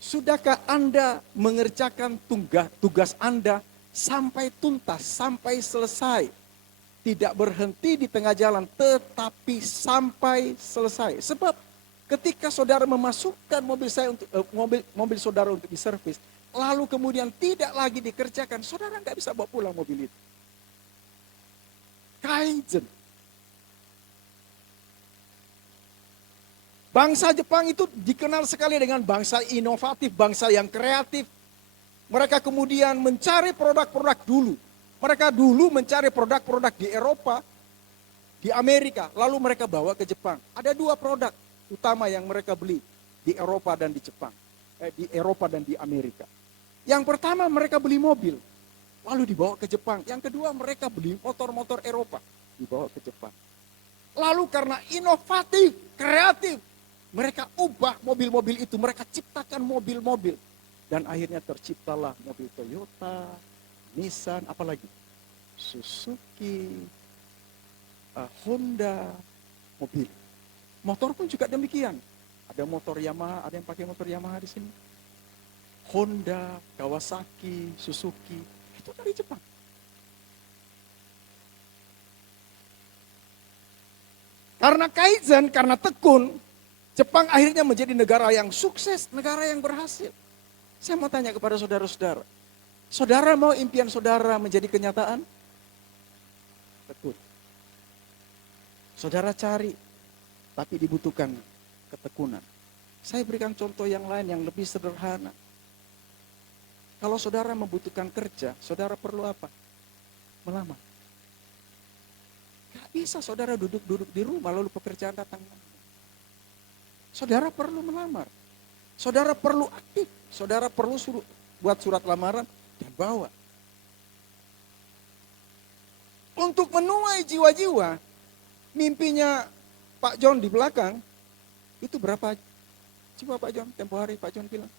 Sudahkah Anda mengerjakan tugas Anda sampai tuntas, sampai selesai? Tidak berhenti di tengah jalan, tetapi sampai selesai. Sebab ketika saudara memasukkan mobil saudara untuk diservis, lalu kemudian tidak lagi dikerjakan, saudara nggak bisa bawa pulang mobil itu. Kaizen. Bangsa Jepang itu dikenal sekali dengan bangsa inovatif, bangsa yang kreatif. Mereka kemudian mencari produk-produk dulu. Mereka dulu mencari produk-produk di Eropa, di Amerika, lalu mereka bawa ke Jepang. Ada 2 produk utama yang mereka beli di Eropa dan di Jepang, di Eropa dan di Amerika. Yang pertama mereka beli mobil, lalu dibawa ke Jepang. Yang kedua mereka beli motor-motor Eropa, dibawa ke Jepang. Lalu karena inovatif, kreatif, mereka ubah mobil-mobil itu, mereka ciptakan mobil-mobil. Dan akhirnya terciptalah mobil Toyota, Nissan, apalagi Suzuki, Honda, mobil. Motor pun juga demikian. Ada motor Yamaha, ada yang pakai motor Yamaha di sini. Honda, Kawasaki, Suzuki, itu dari Jepang. Karena kaizen, karena tekun, Jepang akhirnya menjadi negara yang sukses, negara yang berhasil. Saya mau tanya kepada saudara-saudara, saudara mau impian saudara menjadi kenyataan? Tekun. Saudara cari, tapi dibutuhkan ketekunan. Saya berikan contoh yang lain yang lebih sederhana. Kalau saudara membutuhkan kerja, saudara perlu apa? Melamar. Gak bisa saudara duduk-duduk di rumah lalu pekerjaan datang. Saudara perlu melamar. Saudara perlu aktif. Saudara perlu buat surat lamaran dan bawa. Untuk menuai jiwa-jiwa, mimpinya Pak John di belakang, itu berapa jiwa Pak John? Tempo hari Pak John bilang.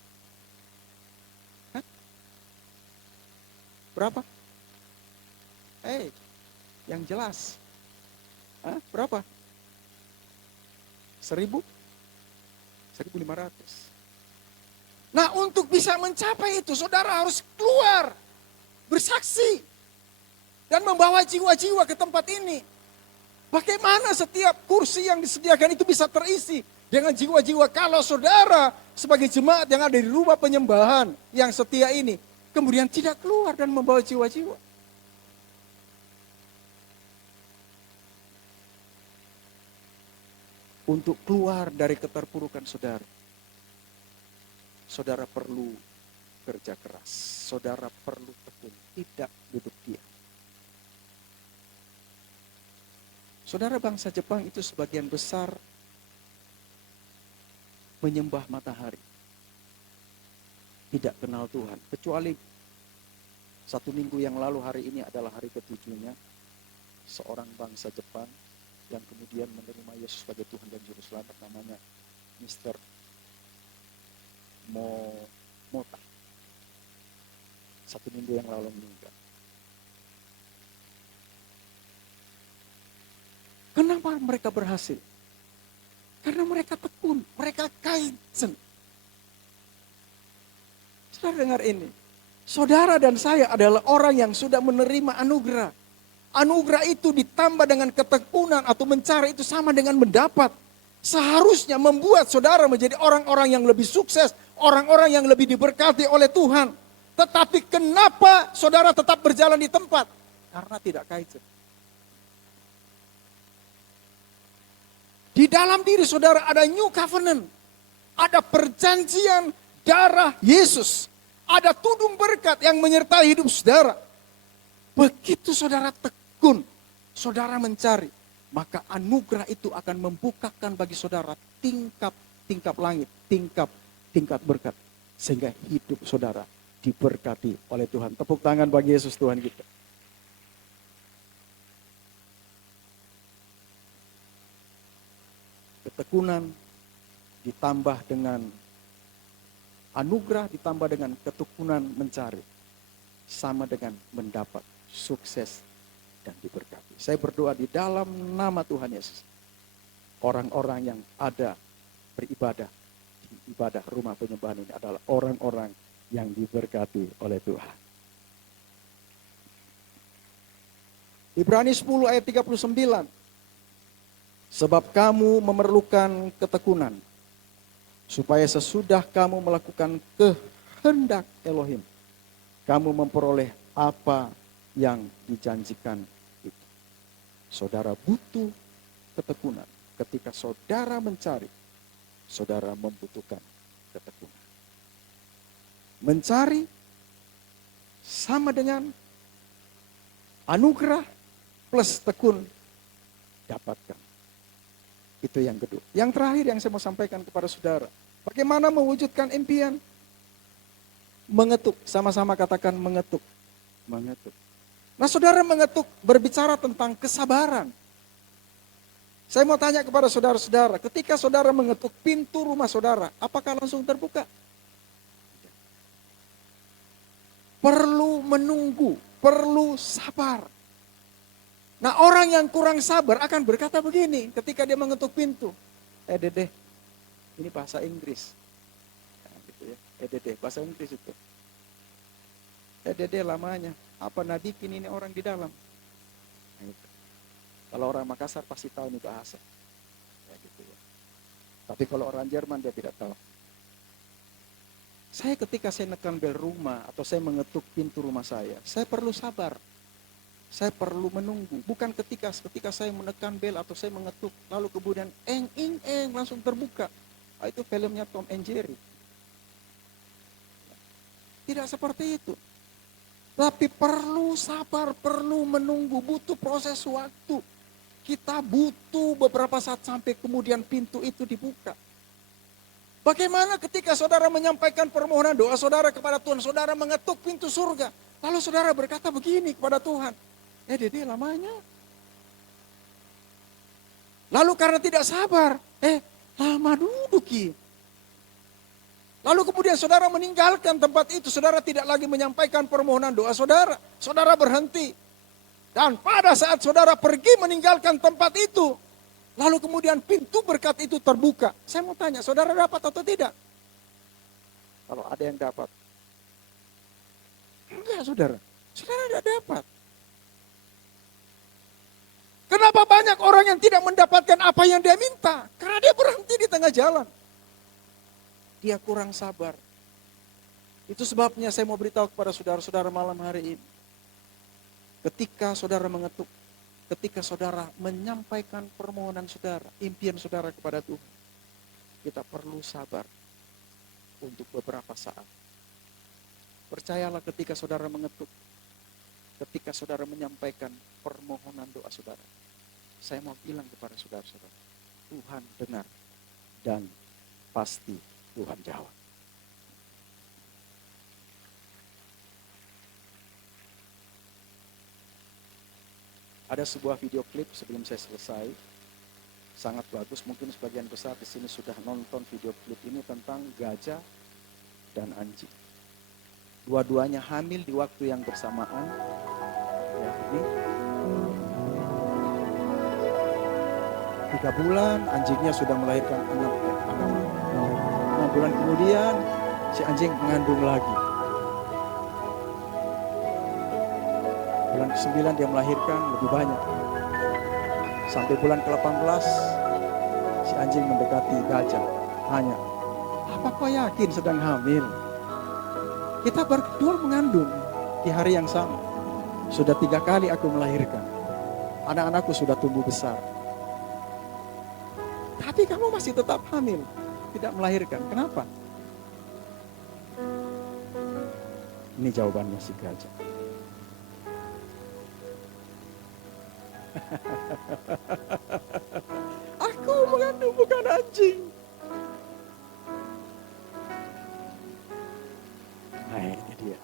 Hah? Berapa? Yang jelas. Hah? Berapa? 1.000? 1.500. Nah, untuk bisa mencapai itu, saudara harus keluar, bersaksi, dan membawa jiwa-jiwa ke tempat ini. Bagaimana setiap kursi yang disediakan itu bisa terisi dengan jiwa-jiwa kalau saudara sebagai jemaat yang ada di rumah penyembahan yang setia ini, kemudian tidak keluar dan membawa jiwa-jiwa. Untuk keluar dari keterpurukan saudara, saudara perlu kerja keras, saudara perlu tekun, tidak duduk diam. Saudara, bangsa Jepang itu sebagian besar menyembah matahari. Tidak kenal Tuhan. Kecuali 1 minggu yang lalu, hari ini adalah hari ke-7-nya. Seorang bangsa Jepang yang kemudian menerima Yesus sebagai Tuhan dan Juru Selamat, namanya Mr. Mota. 1 minggu yang lalu meninggal. Kenapa mereka berhasil? Karena mereka tekun, mereka kaizen. Saudara dengar ini. Saudara dan saya adalah orang yang sudah menerima anugerah. Anugerah itu ditambah dengan ketekunan atau mencari itu sama dengan mendapat. Seharusnya membuat saudara menjadi orang-orang yang lebih sukses, orang-orang yang lebih diberkati oleh Tuhan. Tetapi kenapa saudara tetap berjalan di tempat? Karena tidak kaizen. Di dalam diri saudara ada new covenant. Ada perjanjian darah Yesus. Ada tudung berkat yang menyertai hidup saudara. Begitu saudara tekun, saudara mencari, maka anugerah itu akan membukakan bagi saudara tingkap langit, tingkap berkat. Sehingga hidup saudara diberkati oleh Tuhan. Tepuk tangan bagi Yesus Tuhan kita. Ketekunan ditambah dengan anugerah, ditambah dengan ketekunan mencari, sama dengan mendapat sukses dan diberkati. Saya berdoa di dalam nama Tuhan Yesus, orang-orang yang ada beribadah di ibadah rumah penyembahan ini adalah orang-orang yang diberkati oleh Tuhan. Ibrani 10 ayat 39. Sebab kamu memerlukan ketekunan, supaya sesudah kamu melakukan kehendak Elohim, kamu memperoleh apa yang dijanjikan itu. Saudara butuh ketekunan. Ketika saudara mencari, saudara membutuhkan ketekunan. Mencari sama dengan Anugerah plus tekun dapatkan. Itu yang kedua. Yang terakhir yang saya mau sampaikan kepada saudara. Bagaimana mewujudkan impian? Mengetuk, sama-sama katakan mengetuk. Mengetuk. Nah saudara mengetuk berbicara tentang kesabaran. Saya mau tanya kepada saudara-saudara, ketika saudara mengetuk pintu rumah saudara, apakah langsung terbuka? Perlu menunggu, perlu sabar. Nah orang yang kurang sabar akan berkata begini ketika dia mengetuk pintu. Dede, ini bahasa Inggris. Nah, gitu ya. Dede, bahasa Inggris itu. Dede lamanya, apa nadikin ini orang di dalam. Nah, gitu. Kalau orang Makassar pasti tahu ini bahasa. Ya, gitu ya. Tapi kalau orang Jerman dia tidak tahu. Saya ketika saya nekan bel rumah atau saya mengetuk pintu rumah saya perlu sabar. Saya perlu menunggu. Bukan ketika saya menekan bel atau saya mengetuk lalu kemudian langsung terbuka. Ah, itu filmnya Tom and Jerry. Tidak seperti itu. Tapi perlu sabar, perlu menunggu, butuh proses waktu. Kita butuh beberapa saat sampai kemudian pintu itu dibuka. Bagaimana ketika saudara menyampaikan permohonan doa saudara kepada Tuhan, saudara mengetuk pintu surga. Lalu saudara berkata begini kepada Tuhan, Dede lamanya. Lalu karena tidak sabar, lama duduk ya. Lalu kemudian saudara meninggalkan tempat itu, saudara tidak lagi menyampaikan permohonan doa saudara. Saudara berhenti. Dan pada saat saudara pergi meninggalkan tempat itu, lalu kemudian pintu berkat itu terbuka. Saya mau tanya, saudara dapat atau tidak? Kalau ada yang dapat. Enggak saudara, saudara tidak dapat. Kenapa banyak orang yang tidak mendapatkan apa yang dia minta? Karena dia berhenti di tengah jalan. Dia kurang sabar. Itu sebabnya saya mau beritahu kepada saudara-saudara malam hari ini. Ketika saudara mengetuk, ketika saudara menyampaikan permohonan saudara, impian saudara kepada Tuhan, kita perlu sabar untuk beberapa saat. Percayalah ketika saudara mengetuk, ketika saudara menyampaikan permohonan doa saudara, saya mau bilang kepada saudara-saudara, Tuhan dengar dan pasti Tuhan jawab. Ada sebuah video klip sebelum saya selesai, sangat bagus. Mungkin sebagian besar di sini sudah nonton video klip ini tentang gajah dan anjing. Dua-duanya hamil di waktu yang bersamaan. Ya, ini 3 bulan anjingnya sudah melahirkan 6 bulan kemudian si anjing mengandung lagi. Bulan ke-9 dia melahirkan lebih banyak. Sampai bulan ke-18 si anjing mendekati gajah. Tanya, apa kau yakin sedang hamil? Kita berdua mengandung di hari yang sama. Sudah 3 kali aku melahirkan. Anak-anakku sudah tumbuh besar. Tapi kamu masih tetap hamil. Tidak melahirkan. Kenapa? Ini jawabannya si gajah. Aku mengandung bukan anjing. Nah ini dia.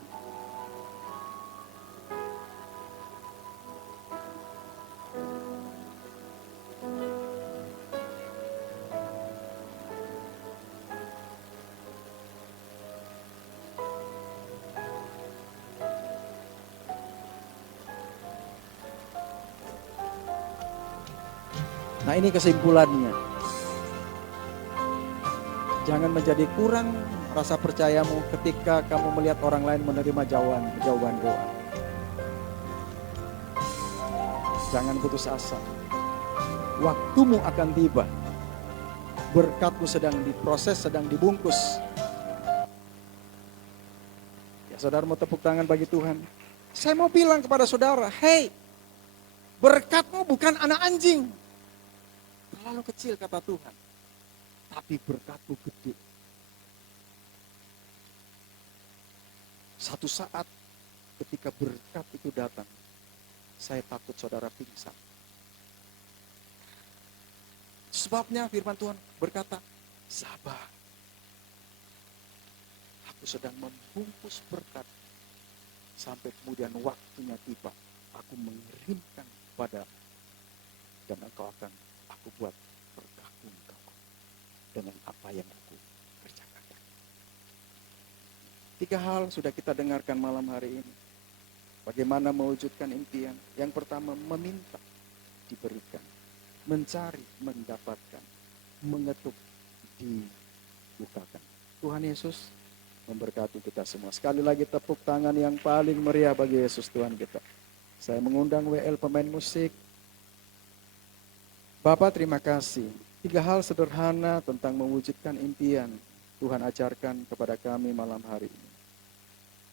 Nah ini kesimpulannya. Jangan menjadi kurang rasa percayamu ketika kamu melihat orang lain menerima jawaban doa. Jangan putus asa. Waktumu akan tiba. Berkatmu sedang diproses, sedang dibungkus. Ya saudara mau tepuk tangan bagi Tuhan. Saya mau bilang kepada saudara, hey, berkatmu bukan anak anjing. Terlalu kecil kata Tuhan. Tapi berkatmu gede. Satu saat ketika berkat itu datang, saya takut saudara pingsan. Sebabnya firman Tuhan berkata, sabar. Aku sedang membungkus berkat sampai kemudian waktunya tiba. Aku mengirimkan kepada dan engkau akan aku buat berkagum engkau dengan apa yang aku kerjakan. 3 hal sudah kita dengarkan malam hari ini. Bagaimana mewujudkan impian? Yang pertama, meminta, diberikan. Mencari, mendapatkan. Mengetuk, dibukakan. Tuhan Yesus memberkati kita semua. Sekali lagi tepuk tangan yang paling meriah bagi Yesus Tuhan kita. Saya mengundang WL pemain musik. Bapak terima kasih. 3 hal sederhana tentang mewujudkan impian Tuhan ajarkan kepada kami malam hari ini.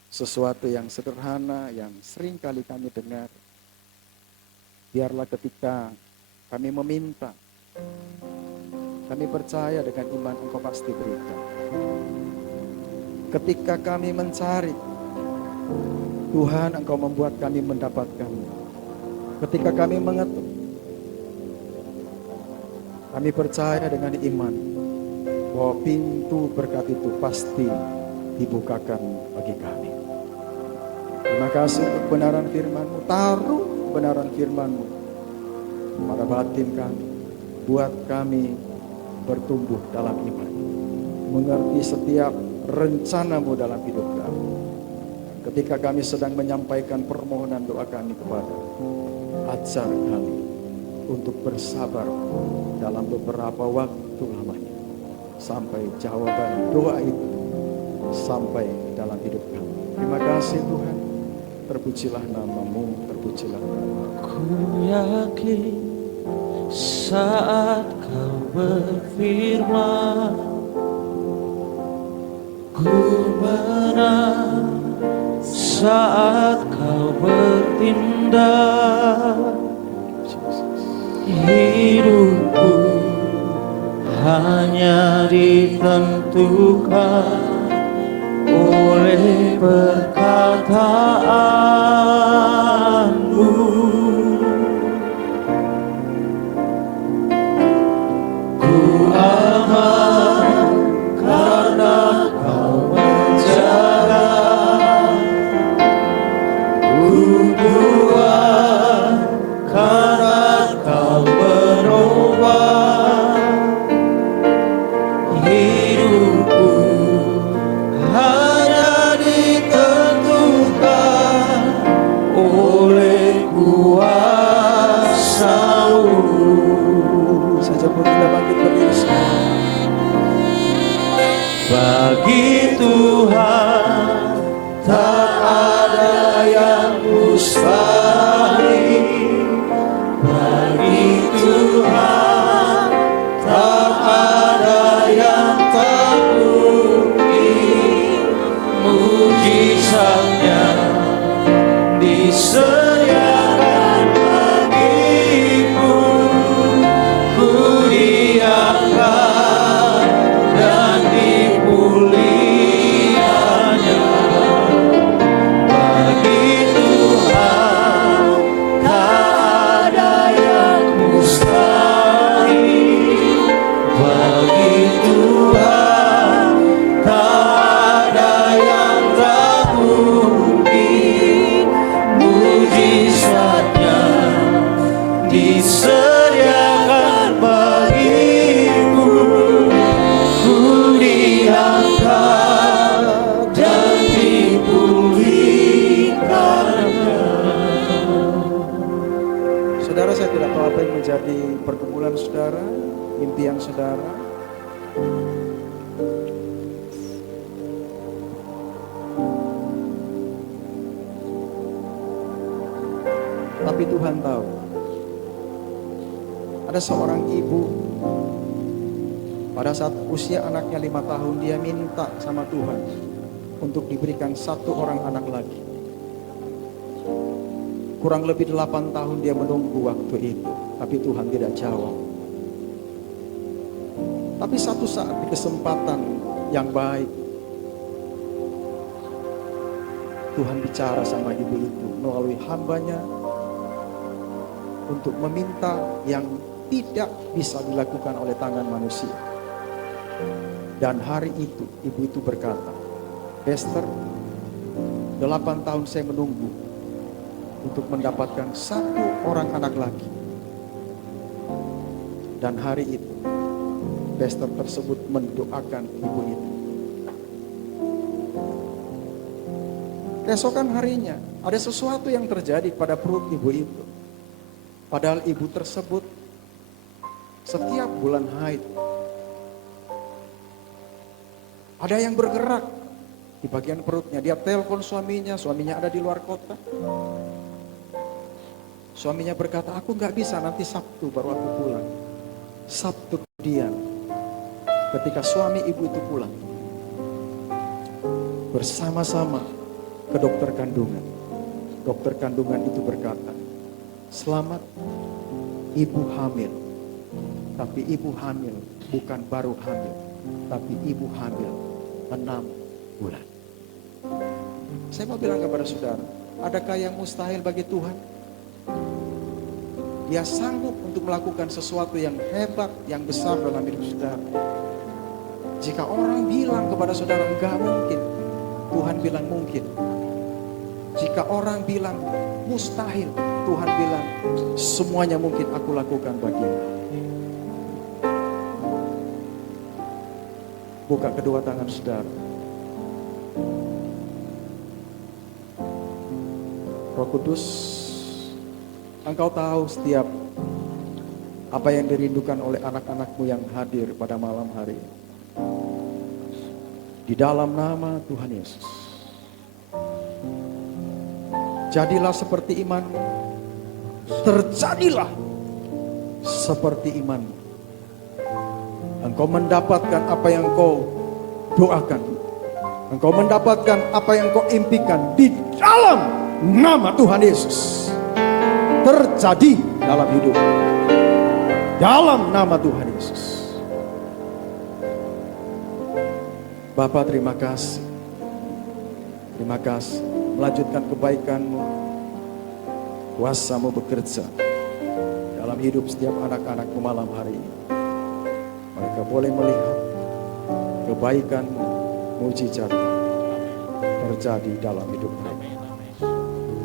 Sesuatu yang sederhana yang sering kali kami dengar. Biarlah ketika kami meminta, kami percaya dengan iman Engkau pasti berikan. Ketika kami mencari, Tuhan Engkau membuat kami mendapatkannya. Ketika kami mengetuk, kami percaya dengan iman bahwa pintu berkat itu pasti dibukakan bagi kami. Terima kasih untuk kebenaran firman-Mu. Taruh kebenaran firman-Mu pada batin kami. Buat kami bertumbuh dalam iman. Mengerti setiap rencana-Mu dalam hidup kami. Ketika kami sedang menyampaikan permohonan doa kami kepada, ajar kami untuk bersabar dalam beberapa waktu lamanya. Sampai jawaban doa itu sampai dalam hidup kami. Terima kasih Tuhan. Terpujilah nama-Mu, terpujilah nama-Mu. Ku yakin saat Kau berfirman, ku menang saat Kau bertindak. Hidupku hanya ditentukan oleh perkataan-Mu. Ku aman karena Kau menjaga. Ku kuat karena Kau berubah. Hidupku hanya ditentukan oleh kuasa-Mu. Saja pun kita bangkit berdiri sekarang. Bagi Tuhan tak ada yang mustahil. Bagi Tuhan tak ada yang tak mungkin. Mujizatnya disediakan bagimu. Ku diangkat dan dipulihkannya. Bagi Tuhan tak ada yang mustahil. Bagi Tuhan tak ada yang tak mungkin. Mujizatnya disediakan bagimu. Ku diangkat dan dipulihkannya. Saudara, saya tidak tahu apa yang menjadi pergumulan saudara, impian saudara. Tapi Tuhan tahu. Ada seorang ibu, pada saat usia anaknya 5 tahun, dia minta sama Tuhan untuk diberikan 1 orang anak lagi. Kurang lebih 8 tahun dia menunggu waktu itu, tapi Tuhan tidak jawab. Tapi satu saat di kesempatan yang baik, Tuhan bicara sama ibu itu melalui hambanya untuk meminta yang tidak bisa dilakukan oleh tangan manusia. Dan hari itu ibu itu berkata, Pastor, 8 tahun saya menunggu untuk mendapatkan 1 orang anak lagi. Dan hari itu pastor tersebut mendoakan ibu itu. Keesokan harinya ada sesuatu yang terjadi pada perut ibu itu. Padahal ibu tersebut setiap bulan haid ada yang bergerak di bagian perutnya. Dia telepon suaminya ada di luar kota. Suaminya berkata, aku gak bisa, nanti Sabtu baru aku pulang. Sabtu kemudian, ketika suami ibu itu pulang, bersama-sama ke dokter kandungan. Dokter kandungan itu berkata, selamat, ibu hamil. Tapi ibu hamil bukan baru hamil, tapi ibu hamil 6 bulan. Saya mau bilang kepada saudara, adakah yang mustahil bagi Tuhan? Dia sanggup untuk melakukan sesuatu yang hebat, yang besar dalam hidup saudara. Jika orang bilang kepada saudara enggak mungkin, Tuhan bilang mungkin. Jika orang bilang mustahil, Tuhan bilang semuanya mungkin aku lakukan bagimu. Buka kedua tangan saudara. Roh Kudus, Engkau tahu setiap apa yang dirindukan oleh anak-anak-Mu yang hadir pada malam hari ini. Di dalam nama Tuhan Yesus, jadilah seperti iman, terjadilah seperti iman. Engkau mendapatkan apa yang kau doakan. Engkau mendapatkan apa yang kau impikan di dalam nama Tuhan Yesus. Terjadi dalam hidup. Dalam nama Tuhan Yesus. Bapa, terima kasih. Terima kasih. Melanjutkan kebaikan-Mu. Kuasa-Mu bekerja dalam hidup setiap anak-anak-Mu malam hari ini. Mereka boleh melihat kebaikan-Mu, mujizat terjadi dalam hidup mereka.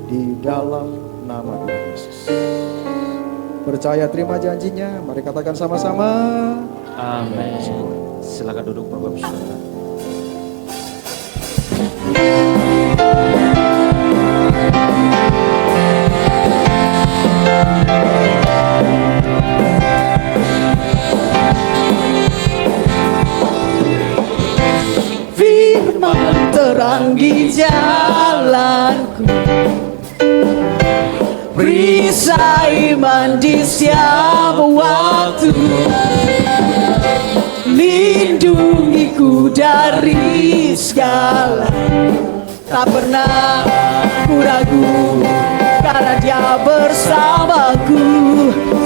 Di dalam nama Tuhan Yesus. Percaya terima janjinya. Mari katakan sama-sama. Amin. Silakan duduk Bapak Saudara. Firman terangi jalanku, perisai iman di setiap waktu, lindungiku dari segala. Tak pernah ku ragu, karena Dia bersamaku,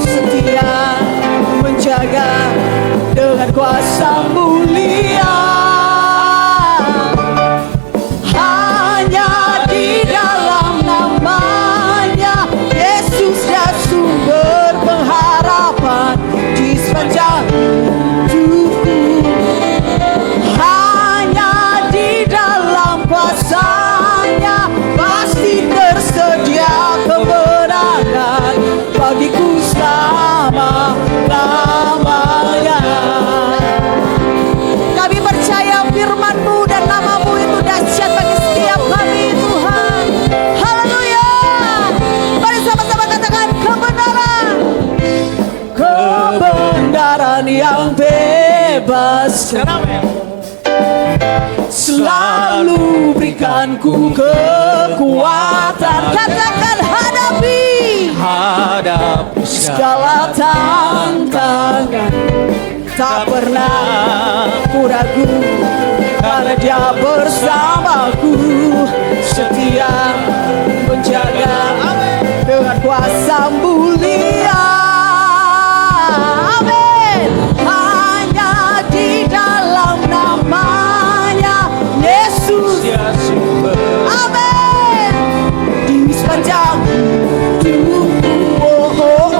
setia menjaga dengan kuasa mulia. Hanya di dalam namanya Yesus dan sumber pengharapan di sepanjang hidupku. Hanya di dalam kuasa-Nya pasti tersedia kemenangan bagiku selama-lamanya. Kami percaya firman-Mu dan nama-Mu itu dahsyat bagi setiap kami, Tuhan. Haleluya. Mari sama-sama katakan kebenaran. Kebenaran yang bebas selalu berikanku kekuatan. Katakan hadapi segala tantangan. Tak pernah ku ragu, karena Dia bersamaku, setia menjaga dengan kuasa mulia. Amin. Hanya di dalam namanya Yesus. Amin. Di sepanjang hidupku, oh, oh,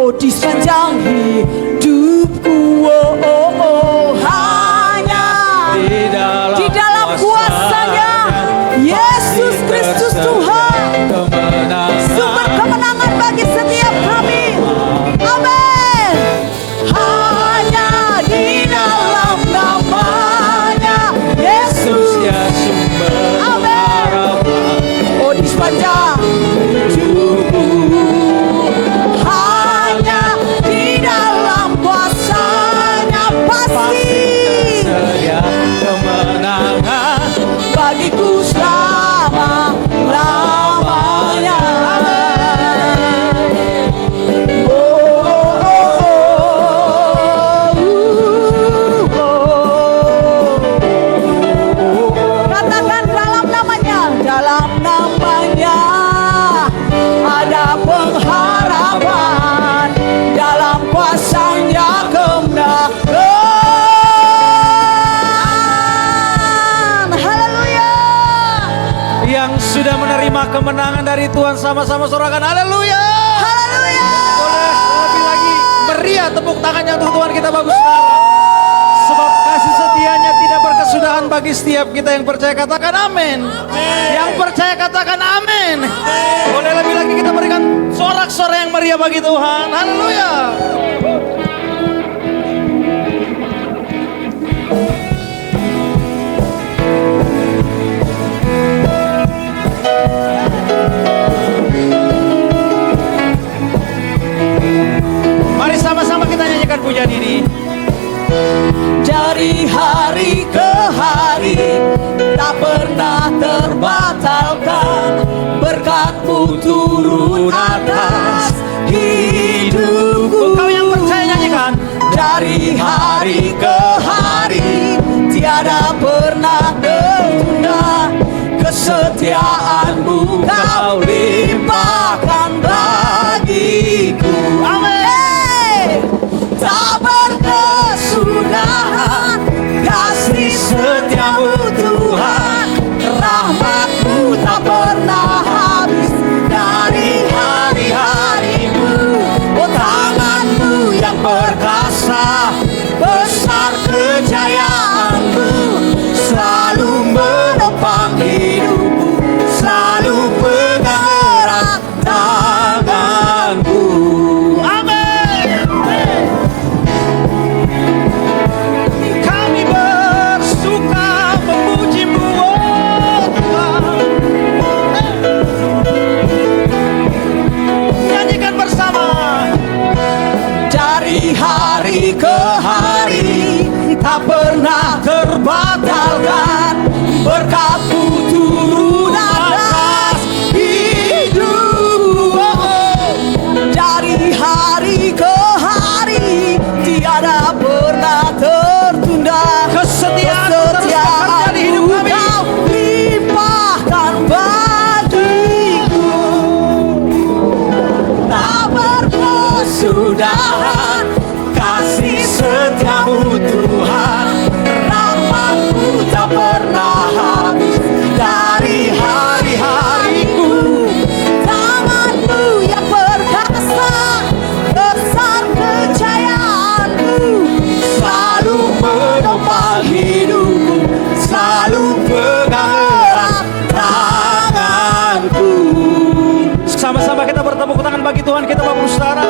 Oh di sepanjang hidupku, hanya di dalam kuasa-Nya Yesus Kristus Tuhan, sumber kemenangan bagi setiap kami. Amin. Hanya di dalam nama-Nya Yesus, ya sumber harapan. oh di sepanjang hidupku, hanya di dalam kuasa-Nya pasti Sedia kemenangan bagiku selama-lamanya. Katakan dalam namanya, dalam namanya ada pengharapan, dalam kuasa-Nya kemenangan. Haleluya. yang sudah menerima kemenangan dari Tuhan sama-sama sorakan haleluya. Haleluya. Boleh lebih lagi meriah tepuk tangannya untuk Tuhan kita bagus saudara. Sebab kasih setianya tidak berkesudahan bagi setiap kita yang percaya katakan amin. Yang percaya katakan amin. Boleh lebih lagi kita berikan sorak-sorai yang meriah bagi Tuhan. Haleluya. Mari sama-sama kita nyanyikan pujian ini. Dari hari ke hari tak pernah terbatalkan, berkat-Mu turun atas hidupku. Kau yang percaya nyanyikan. Dari hari ke hari tiada pernah tertunda, kesetiaan-Mu Kau limpahkan bagiku. Amin. Tak berkesudahan kasih setia-Mu Tuhan, rahmat-Mu tak pernah habis dari hari-harimu. Oh tangan-Mu yang perkasa, besar kejayaan-Mu, selalu menopang hidupku, selalu pegang erat tanganku. Amin. Kami bersuka memuji-Mu, oh Tuhan. Nyanyikan bersama. Dari hari ke hari tak pernah terbatalkan, berkat-Mu turun atas hidupku. Dari hari ke hari tiada pernah tertunda, Kesetiaan-Mu terus bekerja di hidup kami. Kau limpahkan bagiku. Tak berkesudahan kasih setia-Mu Tuhan, rahmat-Mu tak pernah habis dari hari-hariku. Tangan-Mu yang perkasa, besar kejayaan-Mu, selalu menopang hidupku, selalu pegang erat tanganku. Sama-sama kita bertepuk tangan bagi Tuhan kita Bapak Saudara.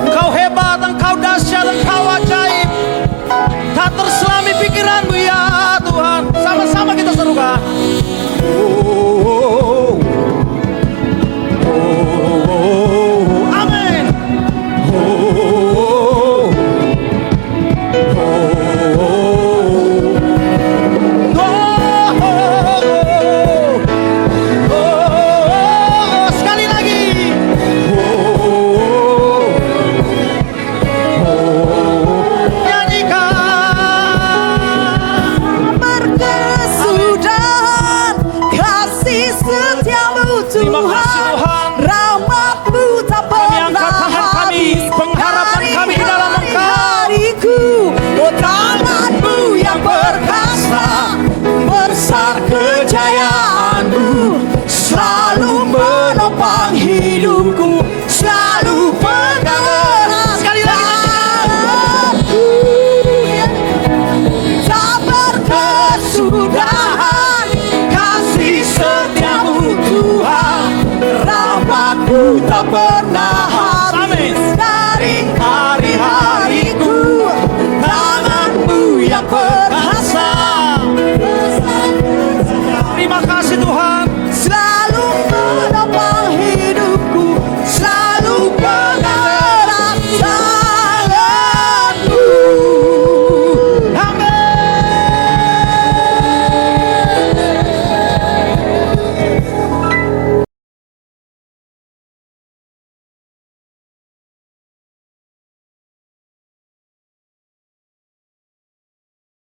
Engkau hebat, Engkau dahsyat, Engkau ajaib. Aku tak pernah